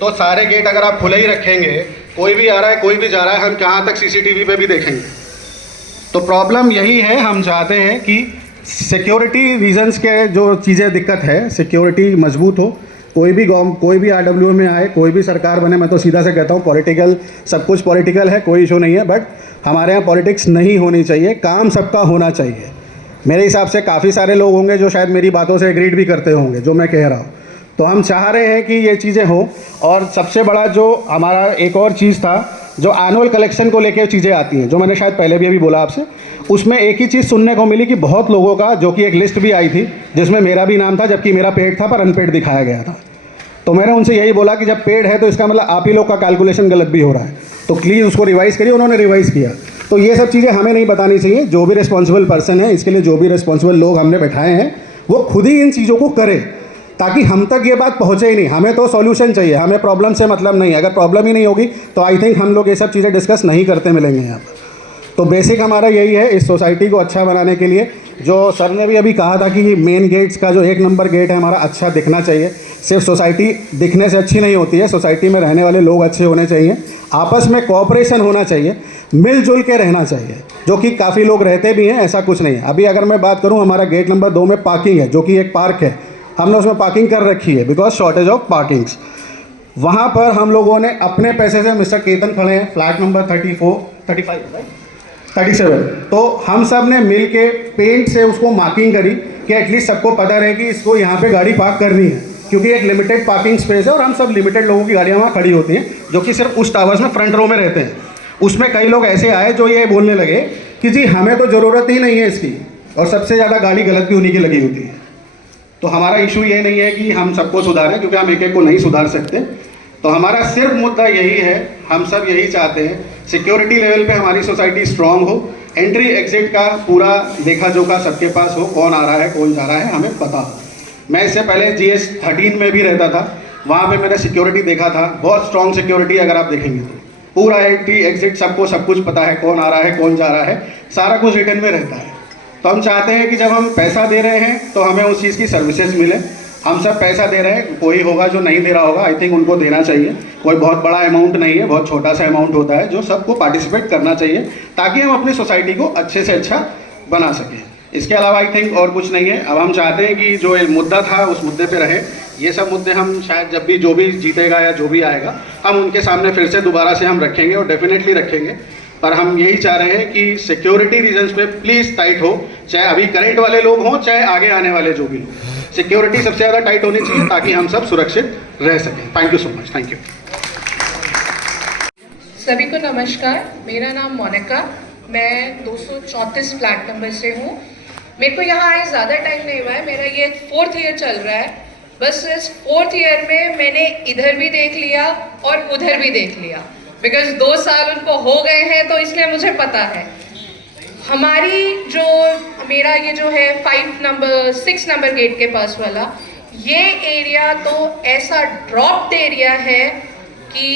तो सारे गेट अगर आप खुले ही रखेंगे, कोई भी आ रहा है कोई भी जा रहा है, हम कहाँ तक CCTV पे भी देखेंगे। तो प्रॉब्लम यही है, हम चाहते हैं कि सिक्योरिटी रीजंस के जो चीज़ें दिक्कत है, सिक्योरिटी मजबूत हो, कोई भी RWA में आए, कोई भी सरकार बने, मैं तो सीधा से कहता हूँ पॉलिटिकल, सब कुछ पॉलिटिकल है, कोई इशू नहीं है, बट हमारे यहाँ पॉलिटिक्स नहीं होनी चाहिए, काम सबका होना चाहिए। मेरे हिसाब से काफ़ी सारे लोग होंगे जो शायद मेरी बातों से एग्रीड भी करते होंगे जो मैं कह रहा हूँ। तो हम चाह रहे हैं कि ये चीज़ें हों। और सबसे बड़ा जो हमारा एक और चीज़ था, जो एनुअल कलेक्शन को लेकर चीज़ें आती हैं, जो मैंने शायद पहले भी अभी बोला आपसे, उसमें एक ही चीज़ सुनने को मिली कि बहुत लोगों का, जो कि एक लिस्ट भी आई थी जिसमें मेरा भी नाम था, जबकि मेरा पेड था पर अनपेड दिखाया गया था। तो मैंने उनसे यही बोला कि जब पेड है तो इसका मतलब आप ही लोग का कैलकुलेशन गलत भी हो रहा है, तो प्लीज़ उसको रिवाइज़ करिए। उन्होंने रिवाइज़ किया। तो ये सब चीज़ें हमें नहीं बतानी चाहिए। जो भी रिस्पॉन्सिबल पर्सन है, इसके लिए जो भी रिस्पॉन्सिबल लोग हमने बैठाए हैं, वो खुद ही इन चीज़ों को करें, ताकि हम तक ये बात पहुँचे ही नहीं। हमें तो सॉल्यूशन चाहिए, हमें प्रॉब्लम से मतलब नहीं। अगर प्रॉब्लम ही नहीं होगी तो आई थिंक हम लोग ये सब चीज़ें डिस्कस नहीं करते मिलेंगे यहाँ पर। तो बेसिक हमारा यही है, इस सोसाइटी को अच्छा बनाने के लिए। जो सर ने भी अभी कहा था कि मेन गेट्स का जो 1 नंबर गेट है हमारा अच्छा दिखना चाहिए। सिर्फ सोसाइटी दिखने से अच्छी नहीं होती है, सोसाइटी में रहने वाले लोग अच्छे होने चाहिए, आपस में कोऑपरेशन होना चाहिए, मिलजुल के रहना चाहिए, जो कि काफ़ी लोग रहते भी हैं, ऐसा कुछ नहीं है। अभी अगर मैं बात करूं, हमारा गेट नंबर 2 में पार्किंग है, जो कि एक पार्क है, हमने उसमें पार्किंग कर रखी है बिकॉज शॉर्टेज ऑफ पार्किंग्स। वहाँ पर हम लोगों ने अपने पैसे से, मिस्टर केतन खड़े हैं, फ्लैट नंबर 37, तो हम सब ने मिल के पेंट से उसको मार्किंग करी कि एटलीस्ट सबको पता रहे कि इसको यहाँ पे गाड़ी पार्क करनी है, क्योंकि एक लिमिटेड पार्किंग स्पेस है और हम सब लिमिटेड लोगों की गाड़ियाँ वहाँ खड़ी होती हैं, जो कि सिर्फ उस टावर्स में फ्रंट रो में रहते हैं। उसमें कई लोग ऐसे आए जो ये बोलने लगे कि जी हमें तो ज़रूरत ही नहीं है इसकी, और सबसे ज़्यादा गाड़ी गलत भी उन्हीं की लगी होती है। तो हमारा इशू ये नहीं है कि हम सबको सुधारें, क्योंकि हम एक एक को नहीं सुधार सकते। तो हमारा सिर्फ मुद्दा यही है, हम सब यही चाहते हैं, सिक्योरिटी लेवल पे हमारी सोसाइटी स्ट्रांग हो, एंट्री एग्जिट का पूरा देखा जोखा सबके पास हो, कौन आ रहा है कौन जा रहा है हमें पता हो। मैं इससे पहले GS 13 में भी रहता था, वहाँ पे मैंने सिक्योरिटी देखा था, बहुत स्ट्रांग सिक्योरिटी। अगर आप देखेंगे तो पूरा एंट्री एग्जिट सबको सब कुछ पता है, कौन आ रहा है कौन जा रहा है, सारा कुछ रिटर्न में रहता है। तो हम चाहते हैं कि जब हम पैसा दे रहे हैं तो हमें उस चीज़ की सर्विसेज मिले। हम सब पैसा दे रहे हैं, कोई होगा जो नहीं दे रहा होगा, आई थिंक उनको देना चाहिए। कोई बहुत बड़ा अमाउंट नहीं है, बहुत छोटा सा अमाउंट होता है, जो सबको पार्टिसिपेट करना चाहिए, ताकि हम अपनी सोसाइटी को अच्छे से अच्छा बना सकें। इसके अलावा आई थिंक और कुछ नहीं है। अब हम चाहते हैं कि जो मुद्दा था उस मुद्दे पे रहे। ये सब मुद्दे हम शायद जब भी जो भी जीतेगा या जो भी आएगा, हम उनके सामने फिर से दोबारा से हम रखेंगे, और डेफिनेटली रखेंगे। पर हम यही चाह रहे हैं कि सिक्योरिटी रीजन्स पे प्लीज़ टाइट हो, चाहे अभी करंट वाले लोग हों, चाहे आगे आने वाले जो भी लोग। सिक्योरिटी सबसे ज़्यादा टाइट होनी चाहिए, ताकि हम सब सुरक्षित रह सकें। Thank you so much. Thank you. सभी को नमस्कार, मेरा नाम मोनिका, मैं 234 फ्लैट नंबर से हूँ। मेरे को यहाँ आए ज़्यादा टाइम नहीं हुआ है, मेरा ये 4th ईयर चल रहा है। बस इस 4th ईयर में मैंने इधर भी देख लिया और उधर भी देख लिया, बिकॉज 2 साल उनको हो गए हैं, तो इसलिए मुझे पता है। हमारी जो मेरा ये जो है 6 नंबर गेट के पास वाला ये एरिया तो ऐसा ड्रॉप्ड एरिया है कि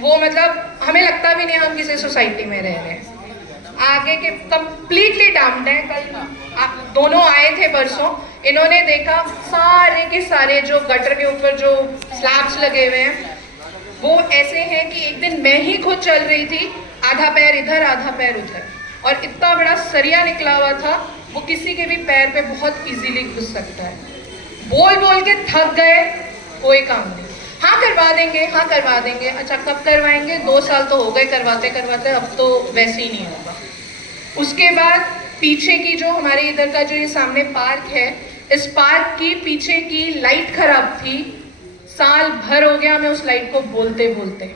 वो मतलब हमें लगता भी नहीं हम किसी सोसाइटी में रह रहे हैं। आगे के कंप्लीटली डैम्ड है। कल दोनों आए थे परसों, इन्होंने देखा सारे के सारे जो गटर के ऊपर जो स्लैब्स लगे हुए हैं वो ऐसे हैं कि एक दिन मैं ही खुद चल रही थी, आधा पैर इधर आधा पैर उधर, और इतना बड़ा सरिया निकला हुआ था, वो किसी के भी पैर पे बहुत इजीली घुस सकता है। बोल बोल के थक गए, कोई काम नहीं। हाँ करवा देंगे, हाँ करवा देंगे। अच्छा कब करवाएंगे? 2 साल तो हो गए करवाते करवाते, अब तो वैसे ही नहीं होगा। उसके बाद पीछे की जो हमारे इधर का जो ये सामने पार्क है, इस पार्क की पीछे की लाइट खराब थी। साल भर हो गया हमें उस लाइट को बोलते बोलते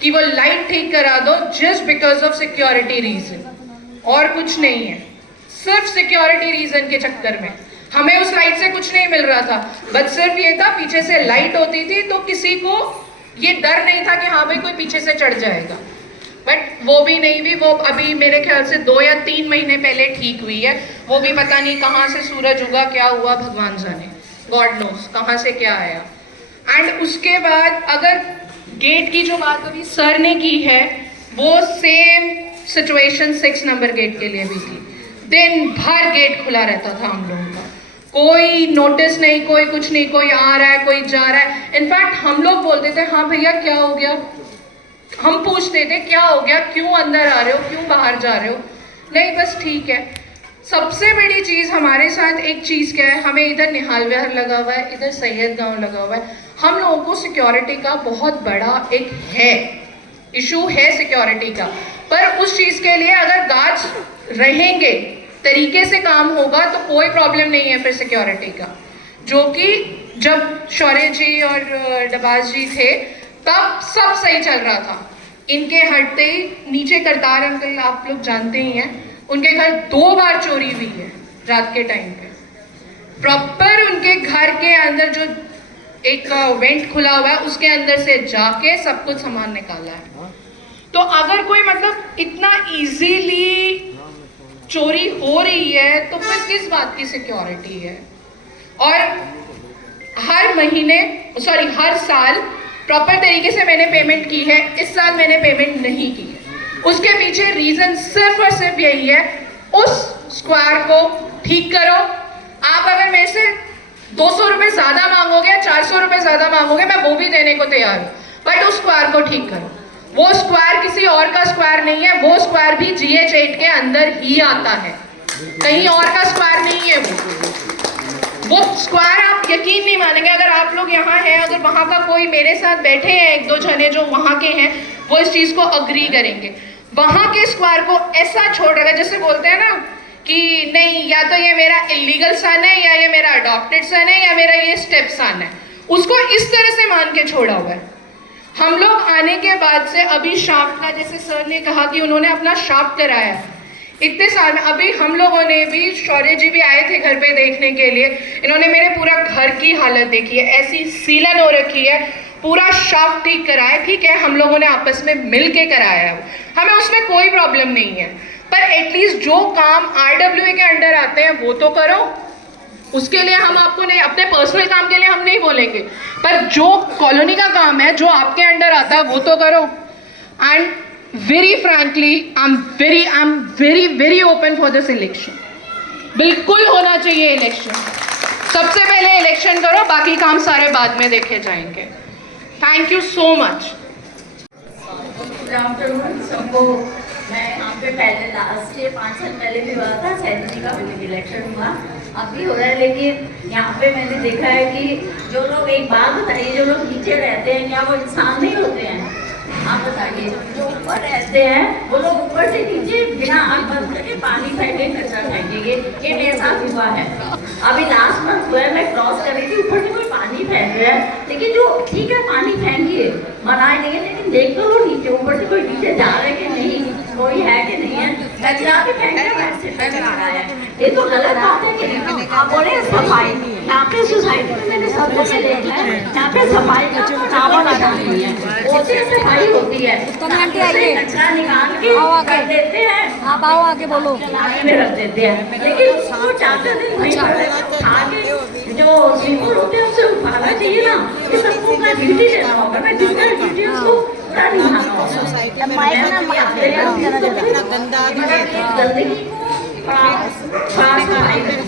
कि वो लाइट ठीक करा दो, just because of security reason, और कुछ नहीं है। सिर्फ सिक्योरिटी रीजन के चक्कर में हमें उस लाइट से कुछ नहीं मिल रहा था, बस सिर्फ ये था पीछे से लाइट होती थी तो किसी को ये डर नहीं था कि हाँ भाई कोई पीछे से चढ़ जाएगा। बट वो भी नहीं हुई, वो अभी मेरे ख्याल से 2 या 3 महीने पहले ठीक हुई है। वो भी पता नहीं कहाँ से सूरज उगा, क्या हुआ भगवान जाने, गॉड नोस कहाँ से क्या आया। एंड उसके बाद अगर गेट की जो बात अभी सर ने की है, वो सेम सिचुएशन 6 नंबर गेट के लिए भी थी। दिन भर गेट खुला रहता था हम लोगों का, कोई नोटिस नहीं, कोई कुछ नहीं, कोई आ रहा है कोई जा रहा है। इनफैक्ट हम लोग बोलते थे हाँ भैया क्या हो गया, हम पूछते थे क्या हो गया, क्यों अंदर आ रहे हो, क्यों बाहर जा रहे हो, नहीं बस ठीक है। सबसे बड़ी चीज़ हमारे साथ एक चीज़ क्या है, हमें इधर निहाल विहार लगा हुआ है, इधर सैयद गांव लगा हुआ है। हम लोगों को सिक्योरिटी का बहुत बड़ा एक है इशू है सिक्योरिटी का, पर उस चीज़ के लिए अगर गार्ड्स रहेंगे, तरीके से काम होगा तो कोई प्रॉब्लम नहीं है फिर सिक्योरिटी का। जो कि जब शौर्य जी और डबाज जी थे तब सब सही चल रहा था। इनके हटते ही नीचे करतार अंकल आप लोग जानते ही हैं, उनके घर 2 बार चोरी हुई है रात के टाइम पे। प्रॉपर उनके घर के अंदर जो एक वेंट खुला हुआ है उसके अंदर से जाके सब कुछ सामान निकाला है। तो अगर कोई मतलब इतना इजीली चोरी हो रही है तो फिर किस बात की सिक्योरिटी है। और हर साल प्रॉपर तरीके से मैंने पेमेंट की है, इस साल मैंने पेमेंट नहीं की है। उसके पीछे रीजन सिर्फ और सिर्फ यही है, उस स्क्वायर को ठीक करो। आप अगर मेरे से 200 रुपये ज़्यादा मांगोगे, 400 रुपये ज़्यादा मांगोगे, मैं वो भी देने को तैयार हूँ, बट उस स्क्वायर को ठीक करो। वो स्क्वायर किसी और का स्क्वायर नहीं है, वो स्क्वायर भी GH8 के अंदर ही आता है, कहीं और का स्क्वायर नहीं है। वो स्क्वायर आप यकीन नहीं मानेंगे, अगर आप लोग यहाँ हैं, अगर वहाँ का कोई मेरे साथ बैठे हैं 1-2 जने जो वहाँ के हैं, वो इस चीज़ को अग्री करेंगे। वहाँ के स्क्वायर को ऐसा छोड़ रखा, जैसे बोलते हैं ना कि नहीं या तो ये मेरा इलीगल सन है, या ये मेरा अडॉप्टेड सन है, या मेरा ये स्टेप सन है, उसको इस तरह से मान के छोड़ा हुआ है। हम लोग आने के बाद से अभी शाफ्ट का, जैसे सर ने कहा कि उन्होंने अपना शाफ्ट कराया इतने साल में, अभी हम लोगों ने भी, शौर्य जी भी आए थे घर पे देखने के लिए, इन्होंने मेरे पूरा घर की हालत देखी है, ऐसी सीलन हो रखी है, पूरा शाफ्ट ठीक कराया। ठीक है, हम लोगों ने आपस में मिल के कराया है, हमें उसमें कोई प्रॉब्लम नहीं है, पर एटलीस्ट जो काम RWA के अंडर आते हैं वो तो करो। उसके लिए हम आपको नहीं, अपने पर्सनल काम के लिए हम नहीं बोलेंगे, पर जो कॉलोनी का काम है, जो आपके अंडर आता है वो तो करो। And very frankly I am very open for this election. बिल्कुल होना चाहिए इलेक्शन, सबसे पहले इलेक्शन करो, बाकी काम सारे बाद में देखे जाएंगे। Thank you so much. सबको मैं यहाँ पे पहले लास्ट ईयर 5 साल पहले भी हुआ था, सैनिक का इलेक्शन हुआ, अब भी हो रहा है। लेकिन यहाँ पे मैंने देखा है कि जो लोग, एक बात बताइए, जो लोग नीचे रहते हैं क्या वो इंसान नहीं होते हैं? आप बताइए। जो ऊपर रहते हैं वो लोग ऊपर से नीचे बिना आग बंद करके पानी फेंके, कचरा फेंकेंगे। ये मेरे साथ हुआ है, अभी लास्ट मंथ हुआ है, मैं क्रॉस कर रही थी, ऊपर से कोई पानी फेंक रहा है, लेकिन जो ठीक है पानी फेंकिए, मना नहीं है, लेकिन देख तो लो नीचे, ऊपर से कोई नीचे जा रहे कि नहीं, कोई है कि नहीं है, कचरा भी फेंक रहा है। ये तो गलत बात है कि नहीं? आप बोले सफाई, यहाँ पे सोसाइटी में मैंने सब जगह देखा है, यहाँ पे सफाई का नाम लगा नहीं है, होती है सफाई होती है, कचरा निकाल के कर देते हैं, आप आओ आगे बोलो, में रख देते हैं, लेकिन उसको 4 दिन नहीं आगे जो स्वीपर होते हैं उससे उठाना चाहिए ना। ये सबको अपना ड्यूटी देना होगा, मैं जिसका ड्यूटी उसको पूरा निभाना होगा। गंदगी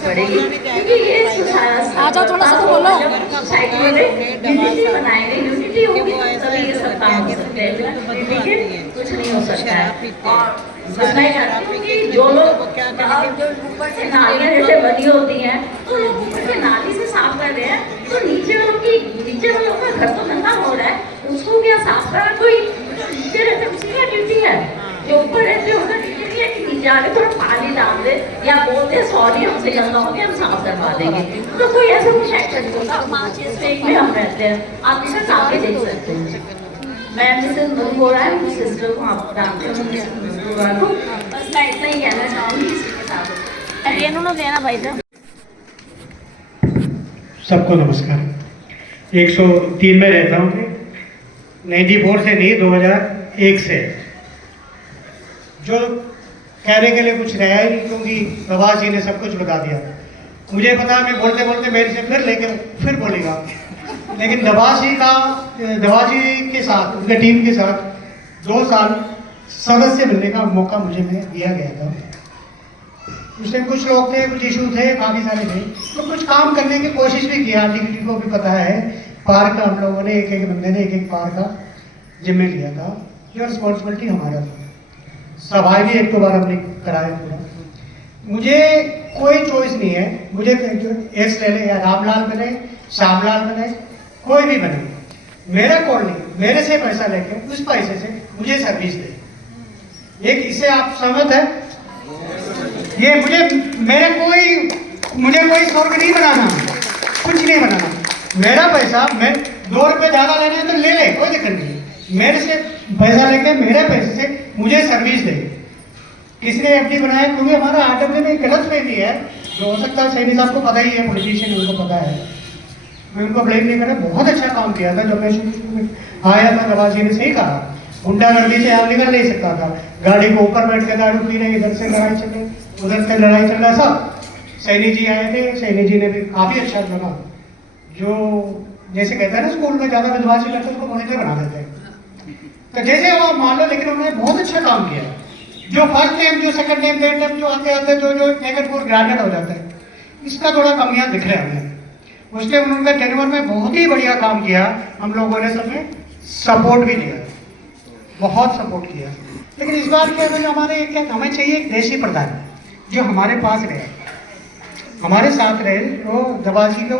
पड़ेगी, क्योंकि ये थोड़ा सा तो बोलो, सोसाइटी में यूनिटी बनाएंगे, यूनिटी होगी तभी ये सब काम हो सकते हैं, लेकिन कुछ नहीं हो सकता है। और मैं चाहती हूँ कि जो लोग जो ऊपर से नालियाँ जैसे बनी होती हैं, तो लोग ऊपर से नाली से साफ कर रहे हैं, तो नीचे वालों का घर तो गंदा हो रहा है, उसको क्या साफ करना? कोई नीचे रहते उसकी क्या ड्यूटी है? जो ऊपर रहते हैं उनका ड्यूटी है कि नीचे आके थोड़ा पानी डाल दे या बोल दे सॉरी हमसे गंदा हो गया, हम साफ करवा देंगे। तो कोई ऐसा कुछ एक्शन नहीं होता। 5 स्टेट में हम रहते हैं, आप इसे सामने देख सकते हैं। मैं मिसेस मुरगोड़ा है, मेरी सिस्टर को आप जानते हो, मिसेस मुरगोड़ा को, बस मैं इतना ही कहना चाहूँगी इसी के साथ। रेनू नो देना भाई साहब। सबको नमस्कार। 103 में रहता हूँ, 94 से नहीं 2001 से। जो कहने के लिए कुछ रहा ही नहीं, क्योंकि प्रभास जी ने सब कुछ बता दिया। मुझे पता मैं बोलते बोलते मेरे से फिर बोलेगा, लेकिन दबाज जी के साथ, उनके टीम के साथ 2 साल सदस्य बनने का मौका मुझे दिया गया था। उसमें कुछ लोग थे, कुछ इशू थे, काफ़ी सारे थे, तो कुछ काम करने की कोशिश भी किया। टीवी को भी पता है, पार्क का हम लोगों ने एक बंदे ने एक पार्क का जिम्मे लिया था, ये रिस्पॉन्सिबिलिटी हमारा था। सभाएं भी 1-2 बार हमने कराया पूरा, मुझे कोई चॉइस नहीं है, मुझे एक्स ले ले या रामलाल बने, श्यामलाल बने, कोई भी बने, मेरा कॉल नहीं, मेरे से पैसा लेके उस पैसे से मुझे सर्विस दे। एक इससे आप सहमत है? ये मुझे कोई स्वर्ग नहीं बनाना, कुछ नहीं बनाना। मेरा पैसा, मैं 2 रुपये ज़्यादा लेना है तो ले ले, कोई दिक्कत नहीं। मेरे से पैसा लेके मेरे पैसे से मुझे सर्विस दे। किसी ने एफडी बनाया क्योंकि हमारा आरडब्ल्यू में गलत फहमी है, जो हो सकता है सैनी साहब को पता ही है, पॉलिटिशियन उनको पता है, मैं उनको ब्लेम नहीं कर रहा। बहुत अच्छा काम किया था जब मैं शुरू में आया था, नवाज जी ने सही कहा, गुंडागर्दी से आप निकल नहीं सकता था। गाड़ी को ऊपर बैठ के दारू पी रहे, इधर से लड़ाई चल रही, उधर से लड़ाई चल रहा, सब सैनी जी आए थे, सैनी जी ने भी काफ़ी अच्छा लगा। जो जैसे कहते हैं ना स्कूल में ज़्यादा बदमाशी करते उसको मॉनिटर बना देते हैं, तो जैसे वो मान लो, लेकिन उन्होंने बहुत अच्छा काम किया। जो फर्स्ट टाइम, जो सेकंड टाइम, थर्ड टाइम जो आते आते जो नेगेटिव ग्रांडेड हो जाता है, इसका थोड़ा कमियां दिख रहे हैं हमें। उसने उनका टेन्योर में बहुत ही बढ़िया काम किया, हम लोगों ने सबने सपोर्ट भी दिया, बहुत सपोर्ट किया। लेकिन इस बार क्या है, हमारे क्या हमें चाहिए एक देशी प्रधान जो हमारे पास रहे, हमारे साथ रहे। वो दबाजी को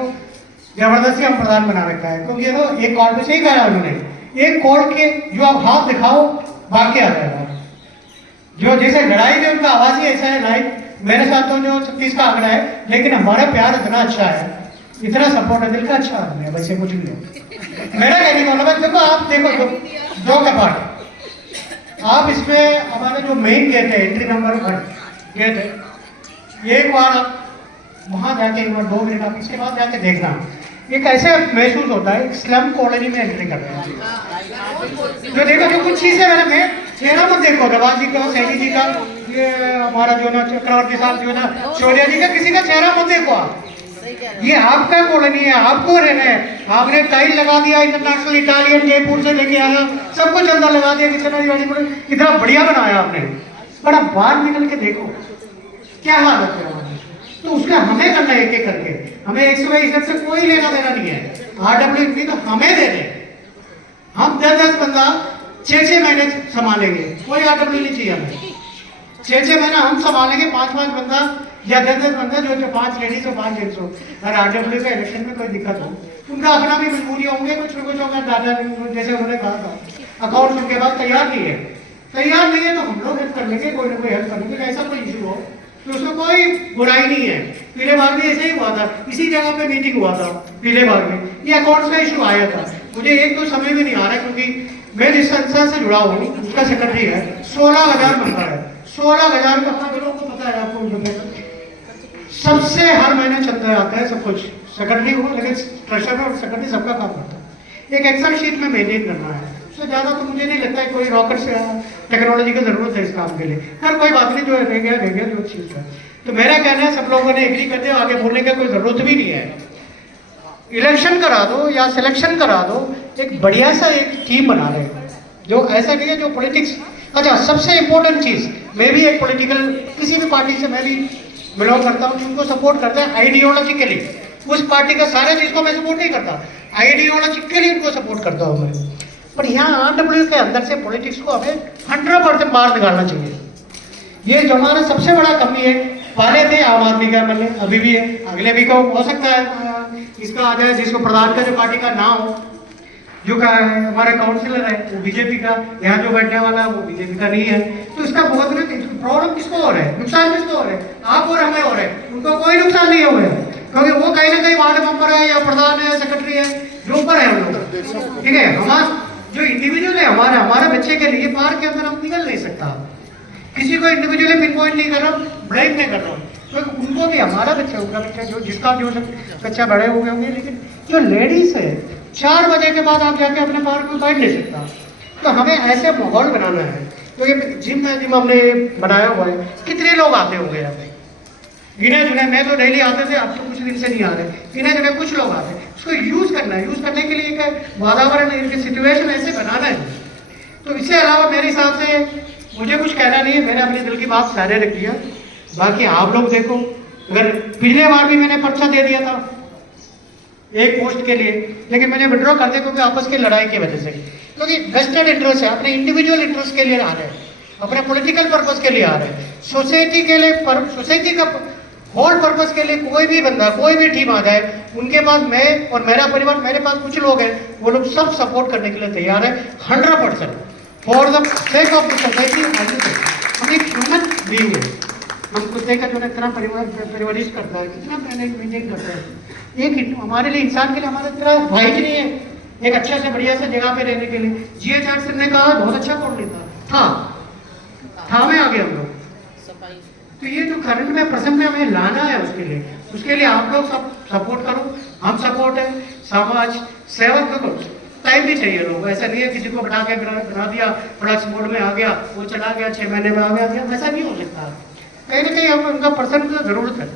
जबरदस्ती हम प्रधान बना रखा है, क्योंकि तो एक कॉल पे सही कहा उन्होंने, एक कॉल के जो आप हाथ दिखाओ बाकी आ जाएगा। जो जैसे लड़ाई में उनका आवाज ही ऐसा है, लाइक मेरे साथ तो जो 36 का आंकड़ा है, लेकिन हमारा प्यार इतना अच्छा है, इतना सपोर्ट है, दिल का अच्छा आदमी है, वैसे कुछ नहीं है। मेरा कहने का मतलब, देखो आप देखो दो कपाट, आप इसमें हमारे जो मेन गेट है, एंट्री नंबर 1 गेट है, एक बार आप वहाँ जाके एक बार 2 मिनट आप इसके बाद जाके देखना, एक ऐसे महसूस होता है स्लम कॉलोनी में एंट्री कर रहे हैं। जो देखो जो कुछ चीजें मैंने चेहरा मत देखो, नवाज जी का, सैनी जी का, ये हमारा जो ना चक्रवर्ती साहब जो ना शौर्या जी का, किसी का चेहरा मत देखो आप। ये आपका कॉलोनी है, आपको रहना है। आपने टाइल लगा दिया, इंटरनेशनल इटालियन जयपुर से लेके आया, सब कुछ अंदर लगा दिया, इतना बढ़िया बनाया आपने, पर आप बाहर निकल के देखो क्या हालत है हमारी। तो उसका हमें करना है एक एक करके, हमें 100 से कोई लेना देना नहीं है। आरडब्ल्यू तो हमें दे दे, हम 10 बंदा 6 महीने संभालेंगे, कोई आरडब्ल्यू नहीं चाहिए हमें। 6 महीना हम संभालेंगे, 5 बंदा या 10 बंदा, जो 5 लेडीज हो 5 जेंट्स हो। अगर आरडब्ल्यू का इलेक्शन में कोई दिक्कत हो, उनका अपना भी मजबूरी होंगे, कुछ होगा। दादा जैसे उन्होंने कहा था, अकाउंट उनके पास तैयार नहीं है तो हम लोग हेल्प कर लेंगे, कोई ना कोई हेल्प कर लेंगे। ऐसा कोई इशू हो तो उसमें कोई बुराई नहीं है। पिछले बार भी ऐसे ही हुआ था, इसी जगह पे मीटिंग हुआ था पिछले बार में, ये अकाउंट्स का इशू आया था। मुझे एक तो समय में नहीं आ रहा है, क्योंकि मैं जिस संस्था से जुड़ा हूँ उसका सेक्रेटरी है, 16,000 बनता है, 16,000 का आप लोगों को पता है, आपको सबसे हर महीने चलता आता है सब कुछ। सेक्रेटरी हो, लेकिन ट्रेजरर और सेक्रेटरी सबका काम करता है। एक एक्सेल शीट में मेंटेन करना है, उससे ज़्यादा तो मुझे नहीं लगता है कोई रॉकेट से टेक्नोलॉजी की जरूरत है इस काम के लिए। खैर कोई बात नहीं, जो रह गया जो चीज़ है। तो मेरा कहना है, सब लोगों ने एग्री कर दिया, आगे बोलने का कोई जरूरत भी नहीं है। इलेक्शन करा दो या सिलेक्शन करा दो, एक बढ़िया सा एक टीम बना रहे, जो ऐसा नहीं है जो पॉलिटिक्स। अच्छा, सबसे इंपॉर्टेंट चीज़, मैं भी एक पॉलिटिकल किसी भी पार्टी से मैं भी बिलोंग करता हूँ, उनको सपोर्ट करता है आइडियोलॉजिकली। उस पार्टी का सारे चीज़ को मैं सपोर्ट नहीं करता, आइडियोलॉजिकली उनको सपोर्ट करता हूँ मैं। पर यहाँ आरडब्ल्यू के अंदर से पॉलिटिक्स को हमें 100% बाहर निकालना चाहिए। ये जो हमारा सबसे बड़ा कमी है, पहले थे आम आदमी का एमएलए, अभी भी है, अगले भी को हो सकता है इसका आ जाए, जिसको प्रधान का जो पार्टी का ना हो, जो का हमारे काउंसिलर है वो बीजेपी का, यहाँ जो बैठने वाला है वो बीजेपी का नहीं है। तो इसका बहुत प्रॉब्लम किसको हो रहा है, नुकसान किसको हो रहा है, आप और हमें हो रहा है, उनको कोई नुकसान नहीं हो रहा है, क्योंकि वो कहीं ना कहीं वार्ड मेंबर है या प्रधान है, सेक्रेटरी है, जो ऊपर है हम लोग, ठीक है। हमारा जो इंडिविजुअल है, हमारे बच्चे के लिए बाहर के अंदर हम निकल नहीं सकता। किसी को इंडिविजुअली पिन पॉइंट नहीं कर रहा हूँ, ब्लेम नहीं कर रहा हूँ, तो उनको भी हमारा बच्चा, उनका बच्चा, जो जिसका जो बच्चा बड़े हो गए होंगे, लेकिन जो लेडीज है 4 बजे के बाद आप जाके अपने पार्क में बैठ नहीं सकता। तो हमें ऐसे माहौल बनाना है। तो ये जिम हमने बनाया हुआ है, कितने लोग आते होंगे यहाँ पे, गिने चुने, मैं तो डेली आते थे, अब तो कुछ दिन से नहीं आ रहे, गिने चुने कुछ लोग आते हैं। उसको यूज़ करना है, यूज़ करने के लिए एक वातावरण, इनकी सिचुएशन ऐसे बनाना है। तो इससे अलावा मेरे हिसाब से मुझे कुछ कहना नहीं है, मैंने अपने दिल की बात सारे रख दिया। बाकी आप लोग देखो, अगर पिछले बार भी मैंने पर्चा दे दिया था एक पोस्ट के लिए, लेकिन मैंने विड्रॉ कर दिया क्योंकि आपस की लड़ाई की वजह से, क्योंकि वेस्टेड इंटरेस्ट है, अपने इंडिविजुअल इंटरेस्ट के लिए आ रहे हैं। अपने पॉलिटिकल पर्पस के लिए आ रहे हैं। सोसाइटी के लिए, सोसाइटी का होल पर्पस के लिए कोई भी बंदा, कोई भी टीम आ जाए, उनके पास मैं और मेरा परिवार, मेरे पास कुछ लोग हैं, वो लोग सब सपोर्ट करने के लिए तैयार है 100% for the sake of the society. हम एक ह्यूमन बीइंग है। हम कुत्ते का जो है इतना परिवरिश करता है, कितना मेंटेन करता है, एक हमारे लिए, इंसान के लिए हमारा इतना राइट नहीं है एक अच्छा से बढ़िया से जगह पे रहने के लिए। GH सर ने कहा बहुत अच्छा कोड लेता था में आ गए हम लोग। तो ये जो करंट में प्रेजेंट में हमें लाना है, उसके लिए आप लोग सब सपोर्ट करो, हम सपोर्ट है, समाज सेवा करो। टाइम भी चाहिए लोग, ऐसा नहीं है किसी को बना दिया प्रोडक्ट्स बोर्ड में आ गया, वो चला गया 6 महीने में आ गया, वैसा नहीं हो सकता। कहीं ना कहीं हमको उनका पर्सन की जरूरत है,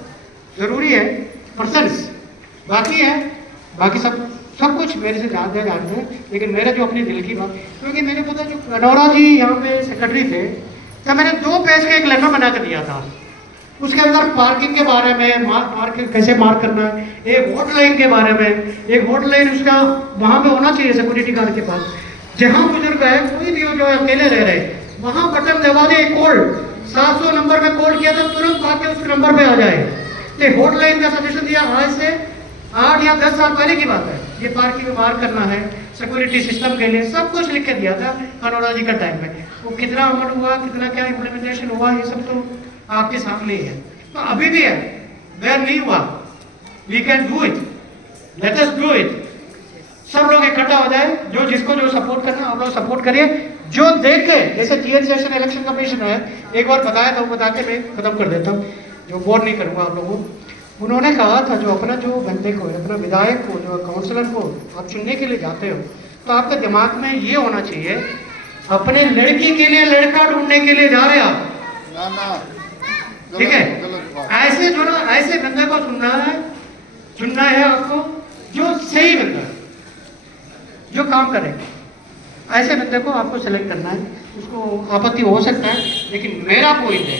जरूरी है पर्सन्स, बाकी सब कुछ मेरे से जानते हैं, लेकिन मेरे जो अपनी दिल की बात, क्योंकि मैंने पता जो कनौरा जी यहाँ पे सेक्रेटरी थे, तो मैंने 2 पेज का एक लेटर बना कर दिया था। उसके अंदर पार्किंग के बारे में, कैसे मार्क करना है, एक हॉटलाइन के बारे में, एक हॉटलाइन उसका वहाँ पे होना चाहिए सिक्योरिटी गार्ड के पास, जहाँ बुजुर्ग है, कोई भी हो जो अकेले रह रहे, वहाँ बटन दबा दे, कॉल 700 नंबर में कॉल किया तो तुरंत आके उस नंबर पे आ जाए। तो हॉटलाइन का सजेशन दिया, आज से 8 या 10 साल पहले की बात है, ये पार्किंग में मार्क करना है, सिक्योरिटी सिस्टम के लिए सब कुछ लिख के दिया था कनौरा जी का टाइम में। वो कितना अमल हुआ, कितना क्या इम्प्लीमेंटेशन हुआ, ये सब तो आपके सामने ही है। तो अभी भी है, देर नहीं हुआ, we can do it, let us do it. सब लोग इकट्ठा हो जाए, जो जिसको जो सपोर्ट करना आप लोग सपोर्ट करिए। जो देख के, जैसे GH सेशन इलेक्शन कमीशन है, एक बार बताया था, बता के मैं खत्म कर देता हूँ, जो बोर नहीं करूँगा आप लोगों को। उन्होंने कहा था, जो जो बंदे को, अपना विधायक को, जो काउंसलर को आप चुनने के लिए जाते हो, तो आपके दिमाग में ये होना चाहिए, अपने लड़की के लिए लड़का ढूंढने के लिए जा रहे आप, ठीक है? ऐसे जो ना, ऐसे बंदे को चुनना है आपको, जो सही बंदा, जो काम करे, ऐसे बंदे को आपको सेलेक्ट करना है। उसको आपत्ति हो सकता है, लेकिन मेरा पॉइंट है,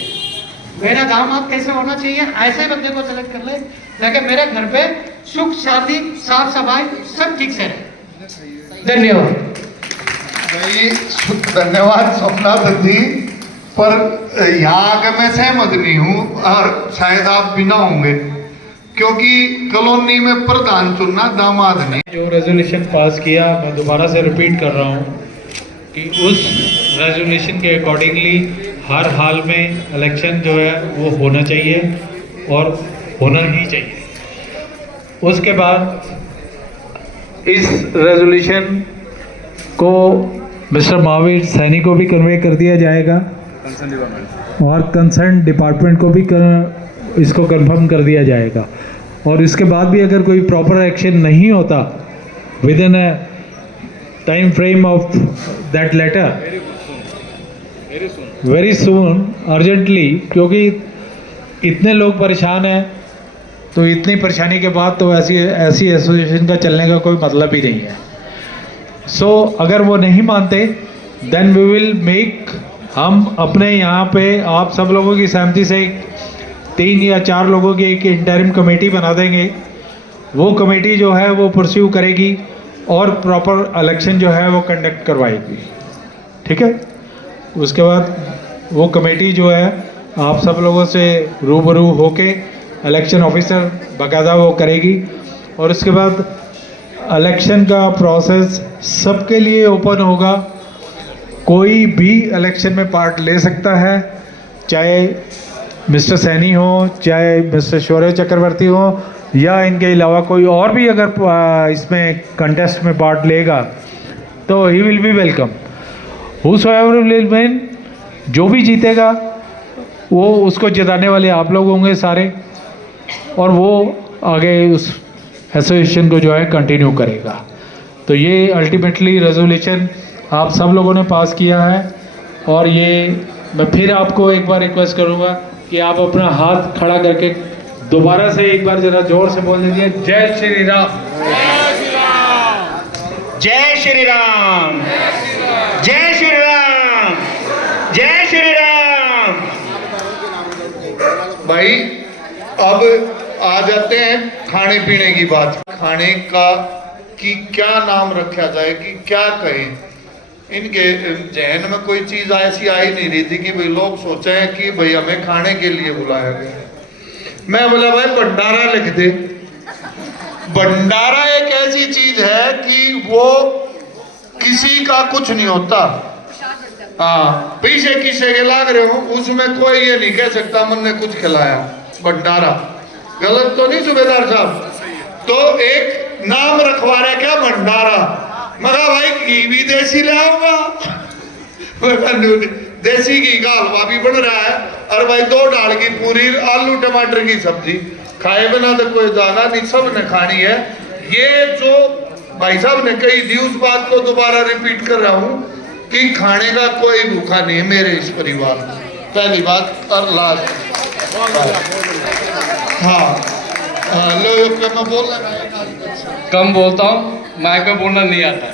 मेरा दामाद कैसे होना चाहिए, ऐसे बंदे को सेलेक्ट कर ले, ताकि मेरे घर पे सुख शांति साफ सफाई सब ठीक से रहे। धन्यवाद। धन्यवाद स्वप्ना दत्ती, पर यहाँ आकर मैं सहमत नहीं हूँ, और शायद आप भी ना होंगे, क्योंकि कॉलोनी में प्रधान चुनना दामाद नहीं। जो रेजोल्यूशन पास किया, मैं दोबारा से रिपीट कर रहा हूँ कि उस रेजोल्यूशन के अकॉर्डिंगली हर हाल में इलेक्शन जो है वो होना चाहिए और होना ही चाहिए। उसके बाद इस रेजोल्यूशन को मिस्टर महावीर सैनी को भी कन्वे कर दिया जाएगा और कंसर्न डिपार्टमेंट को भी इसको कंफर्म कर दिया जाएगा। और इसके बाद भी अगर कोई प्रॉपर एक्शन नहीं होता within a time frame of that letter, very soon, urgently, क्योंकि इतने लोग परेशान हैं, तो इतनी परेशानी के बाद तो ऐसी एसोसिएशन का चलने का कोई मतलब ही नहीं है। सो अगर वो नहीं मानते, देन वी विल मेक, हम अपने यहाँ पे आप सब लोगों की सहमति से 3 या 4 लोगों की एक इंटरिम कमेटी बना देंगे। वो कमेटी जो है वो परस्यू करेगी और प्रॉपर इलेक्शन जो है वो कंडक्ट करवाएगी, ठीक है? उसके बाद वो कमेटी जो है आप सब लोगों से रूबरू होके इलेक्शन ऑफिसर बाकायदा वो करेगी, और उसके बाद इलेक्शन का प्रोसेस सबके लिए ओपन होगा। कोई भी इलेक्शन में पार्ट ले सकता है, चाहे मिस्टर सैनी हो, चाहे मिस्टर शौर्य चक्रवर्ती हो, या इनके अलावा कोई और भी अगर इसमें कंटेस्ट में पार्ट लेगा तो he will be welcome. Whosoever will win, जो भी जीतेगा वो उसको जिताने वाले आप लोग होंगे सारे, और वो आगे उस एसोसिएशन को जो है कंटिन्यू करेगा। तो ये अल्टीमेटली रेजोल्यूशन आप सब लोगों ने पास किया है, और ये मैं फिर आपको एक बार रिक्वेस्ट करूँगा कि आप अपना हाथ खड़ा करके दोबारा से एक बार जरा जोर से बोल दीजिए, जय श्री राम। जय श्री राम, जय श्री राम, जय श्री राम। भाई अब आ जाते हैं खाने पीने की बात। खाने का कि क्या नाम रखा जाए, कि क्या कहें, इनके जहन में कोई चीज ऐसी आ ही नहीं रही थी कि भाई लोग सोचे हैं कि भाई हमें खाने के लिए बुलाया गया। मैं बोला भाई भंडारा लिख दे। भंडारा एक ऐसी चीज है कि वो किसी का कुछ नहीं होता। हाँ, पीछे किसे के लाग रहे हो उसमें कोई ये नहीं कह सकता मैंने कुछ खिलाया। भंडारा गलत तो नहीं सूबेदार साहब? तो एक नाम रखवा रहे क्या भंडारा। मगर भाई घी भी देसी ले आऊंगा। देसी घी का हलवा भी बन रहा है और भाई 2 दाल की पूरी आलू टमाटर की सब्जी खाए बिना तो कोई जाना नहीं, सब ने खानी है। ये जो भाई साहब ने कही थी उस बात को दोबारा रिपीट कर रहा हूं कि खाने का कोई भूखा नहीं है मेरे इस परिवार में। पहली बात और लास्ट। हाँ लो मैं बोल रहा कम बोलता हूँ, माइक में बोलना नहीं आता।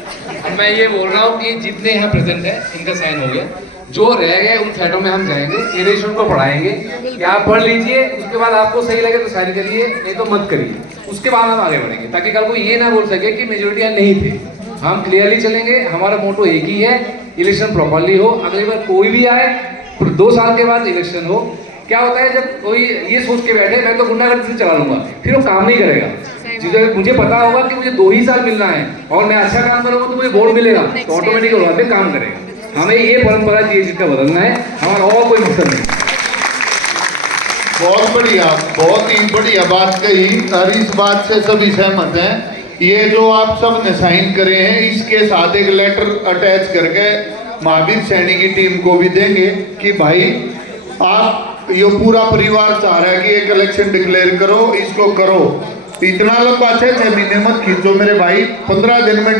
मैं ये बोल रहा हूँ कि जितने यहाँ प्रेजेंट है इनका साइन हो गया, जो रह गए उन फ्लैटों में हम जाएंगे, इरेशन को पढ़ाएंगे कि आप पढ़ लीजिए, उसके बाद आपको सही लगे तो साइन करिए, नहीं तो मत करिए, उसके बाद हम आगे बढ़ेंगे ताकि कल को ये ना बोल सके कि मेजोरिटी नहीं थे। हम क्लियरली चलेंगे, हमारा मोटो एक ही है, इलेक्शन प्रॉपरली हो। अगली बार कोई भी आए 2 साल के बाद इलेक्शन हो। क्या होता है जब कोई ये सोच के बैठे मैं तो गुंडागर्दी से चला लूंगा, फिर वो काम नहीं करेगा। मुझे पता होगा कि मुझे 2 ही साल मिलना है और मैं अच्छा काम करूंगा तो मुझे वोट मिलेगा, तो ऑटोमेटिक काम करेगा। हमें ये परंपरा चाहिए जिसका बदलना है, हमारा और कोई मकसद नहीं। बहुत बढ़िया, बहुत ही बढ़िया बात कही और इस बात से सभी सहमत हैं। ये जो आप सब ने साइन करे हैं इसके साथ एक लेटर अटैच करके महावीर सैनी की टीम को भी देंगे कि भाई आप ये पूरा परिवार चाह रहा है कि एक इलेक्शन डिक्लेयर करो, इसको करो। इतना लंबा 6 महीने मत खींचो मेरे भाई। 15 दिन में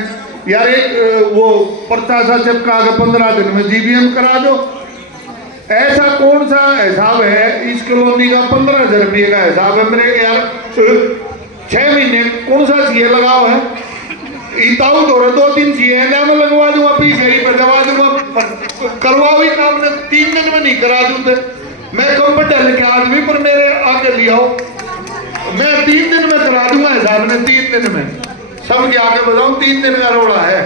यार एक वो पर्चा सा चिपका के 15 दिन में जीबीएम करा दो। ऐसा कौन सा हिसाब है इस कॉलोनी का? 15,000 रुपये का हिसाब है मेरे यार। 6 महीने कौन सा सीए लगाओ है? इताऊ दो 2-3 सीए मैं लगवा दूंगा, पीछे ही करवा दूंगा, करवाओ ही काम ने 3 दिन में नहीं करा दूं। मैं कंप्यूटर के आदमी पर मेरे आके लिया मैं 3 दिन में करा दूंगा हिसाब ने, 3 दिन में सब के आगे बताऊं 3 दिन का रोड़ा है।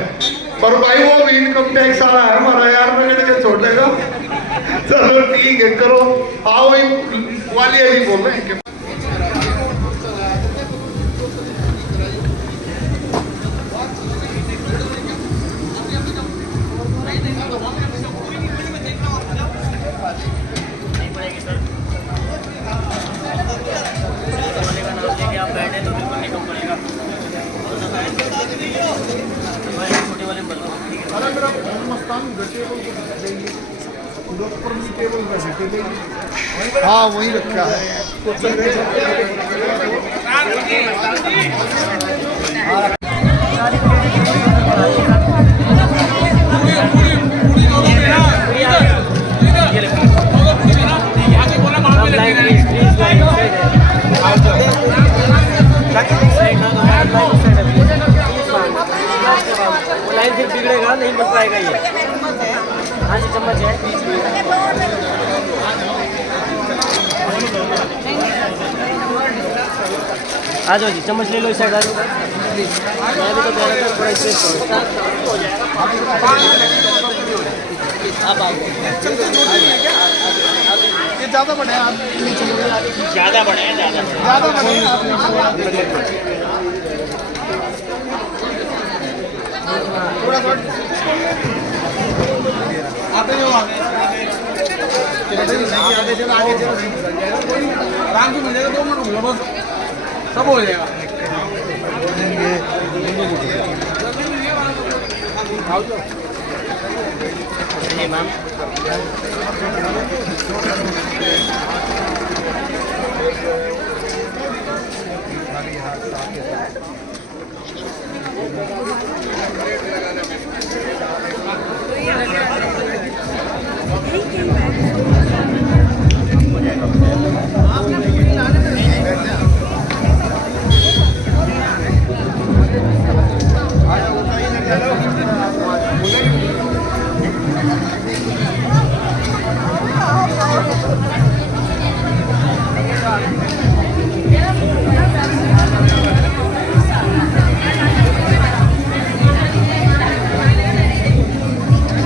पर भाई वो भी इनकम टैक्स आ रहा है हमारा यार, मैं के छोड़ेगा। चलो ठीक है करो, आओ वाली ही बोल रहे हैं। हाँ वही रखा है। लाइन फिर बिगड़ेगा, नहीं बन पाएगा ये। हाँ जी चम्मच है। आ जाओ जी, चम्मच ले लो, इस साइड आ जाओ। मैं भी तो कह रहा था थोड़ा स्पेस करो। अब आओ। ये ज़्यादा बड़े हैं आप, ज़्यादा बड़े हैं, ज़्यादा बड़े हैं आप। थोड़ा आते जाओ, आगे चलो, आगे चलो, आराम से मिल जाएगा। 2 मिनट घूमो बस, सब हो जाएगा। आओ तो मैम Thank you.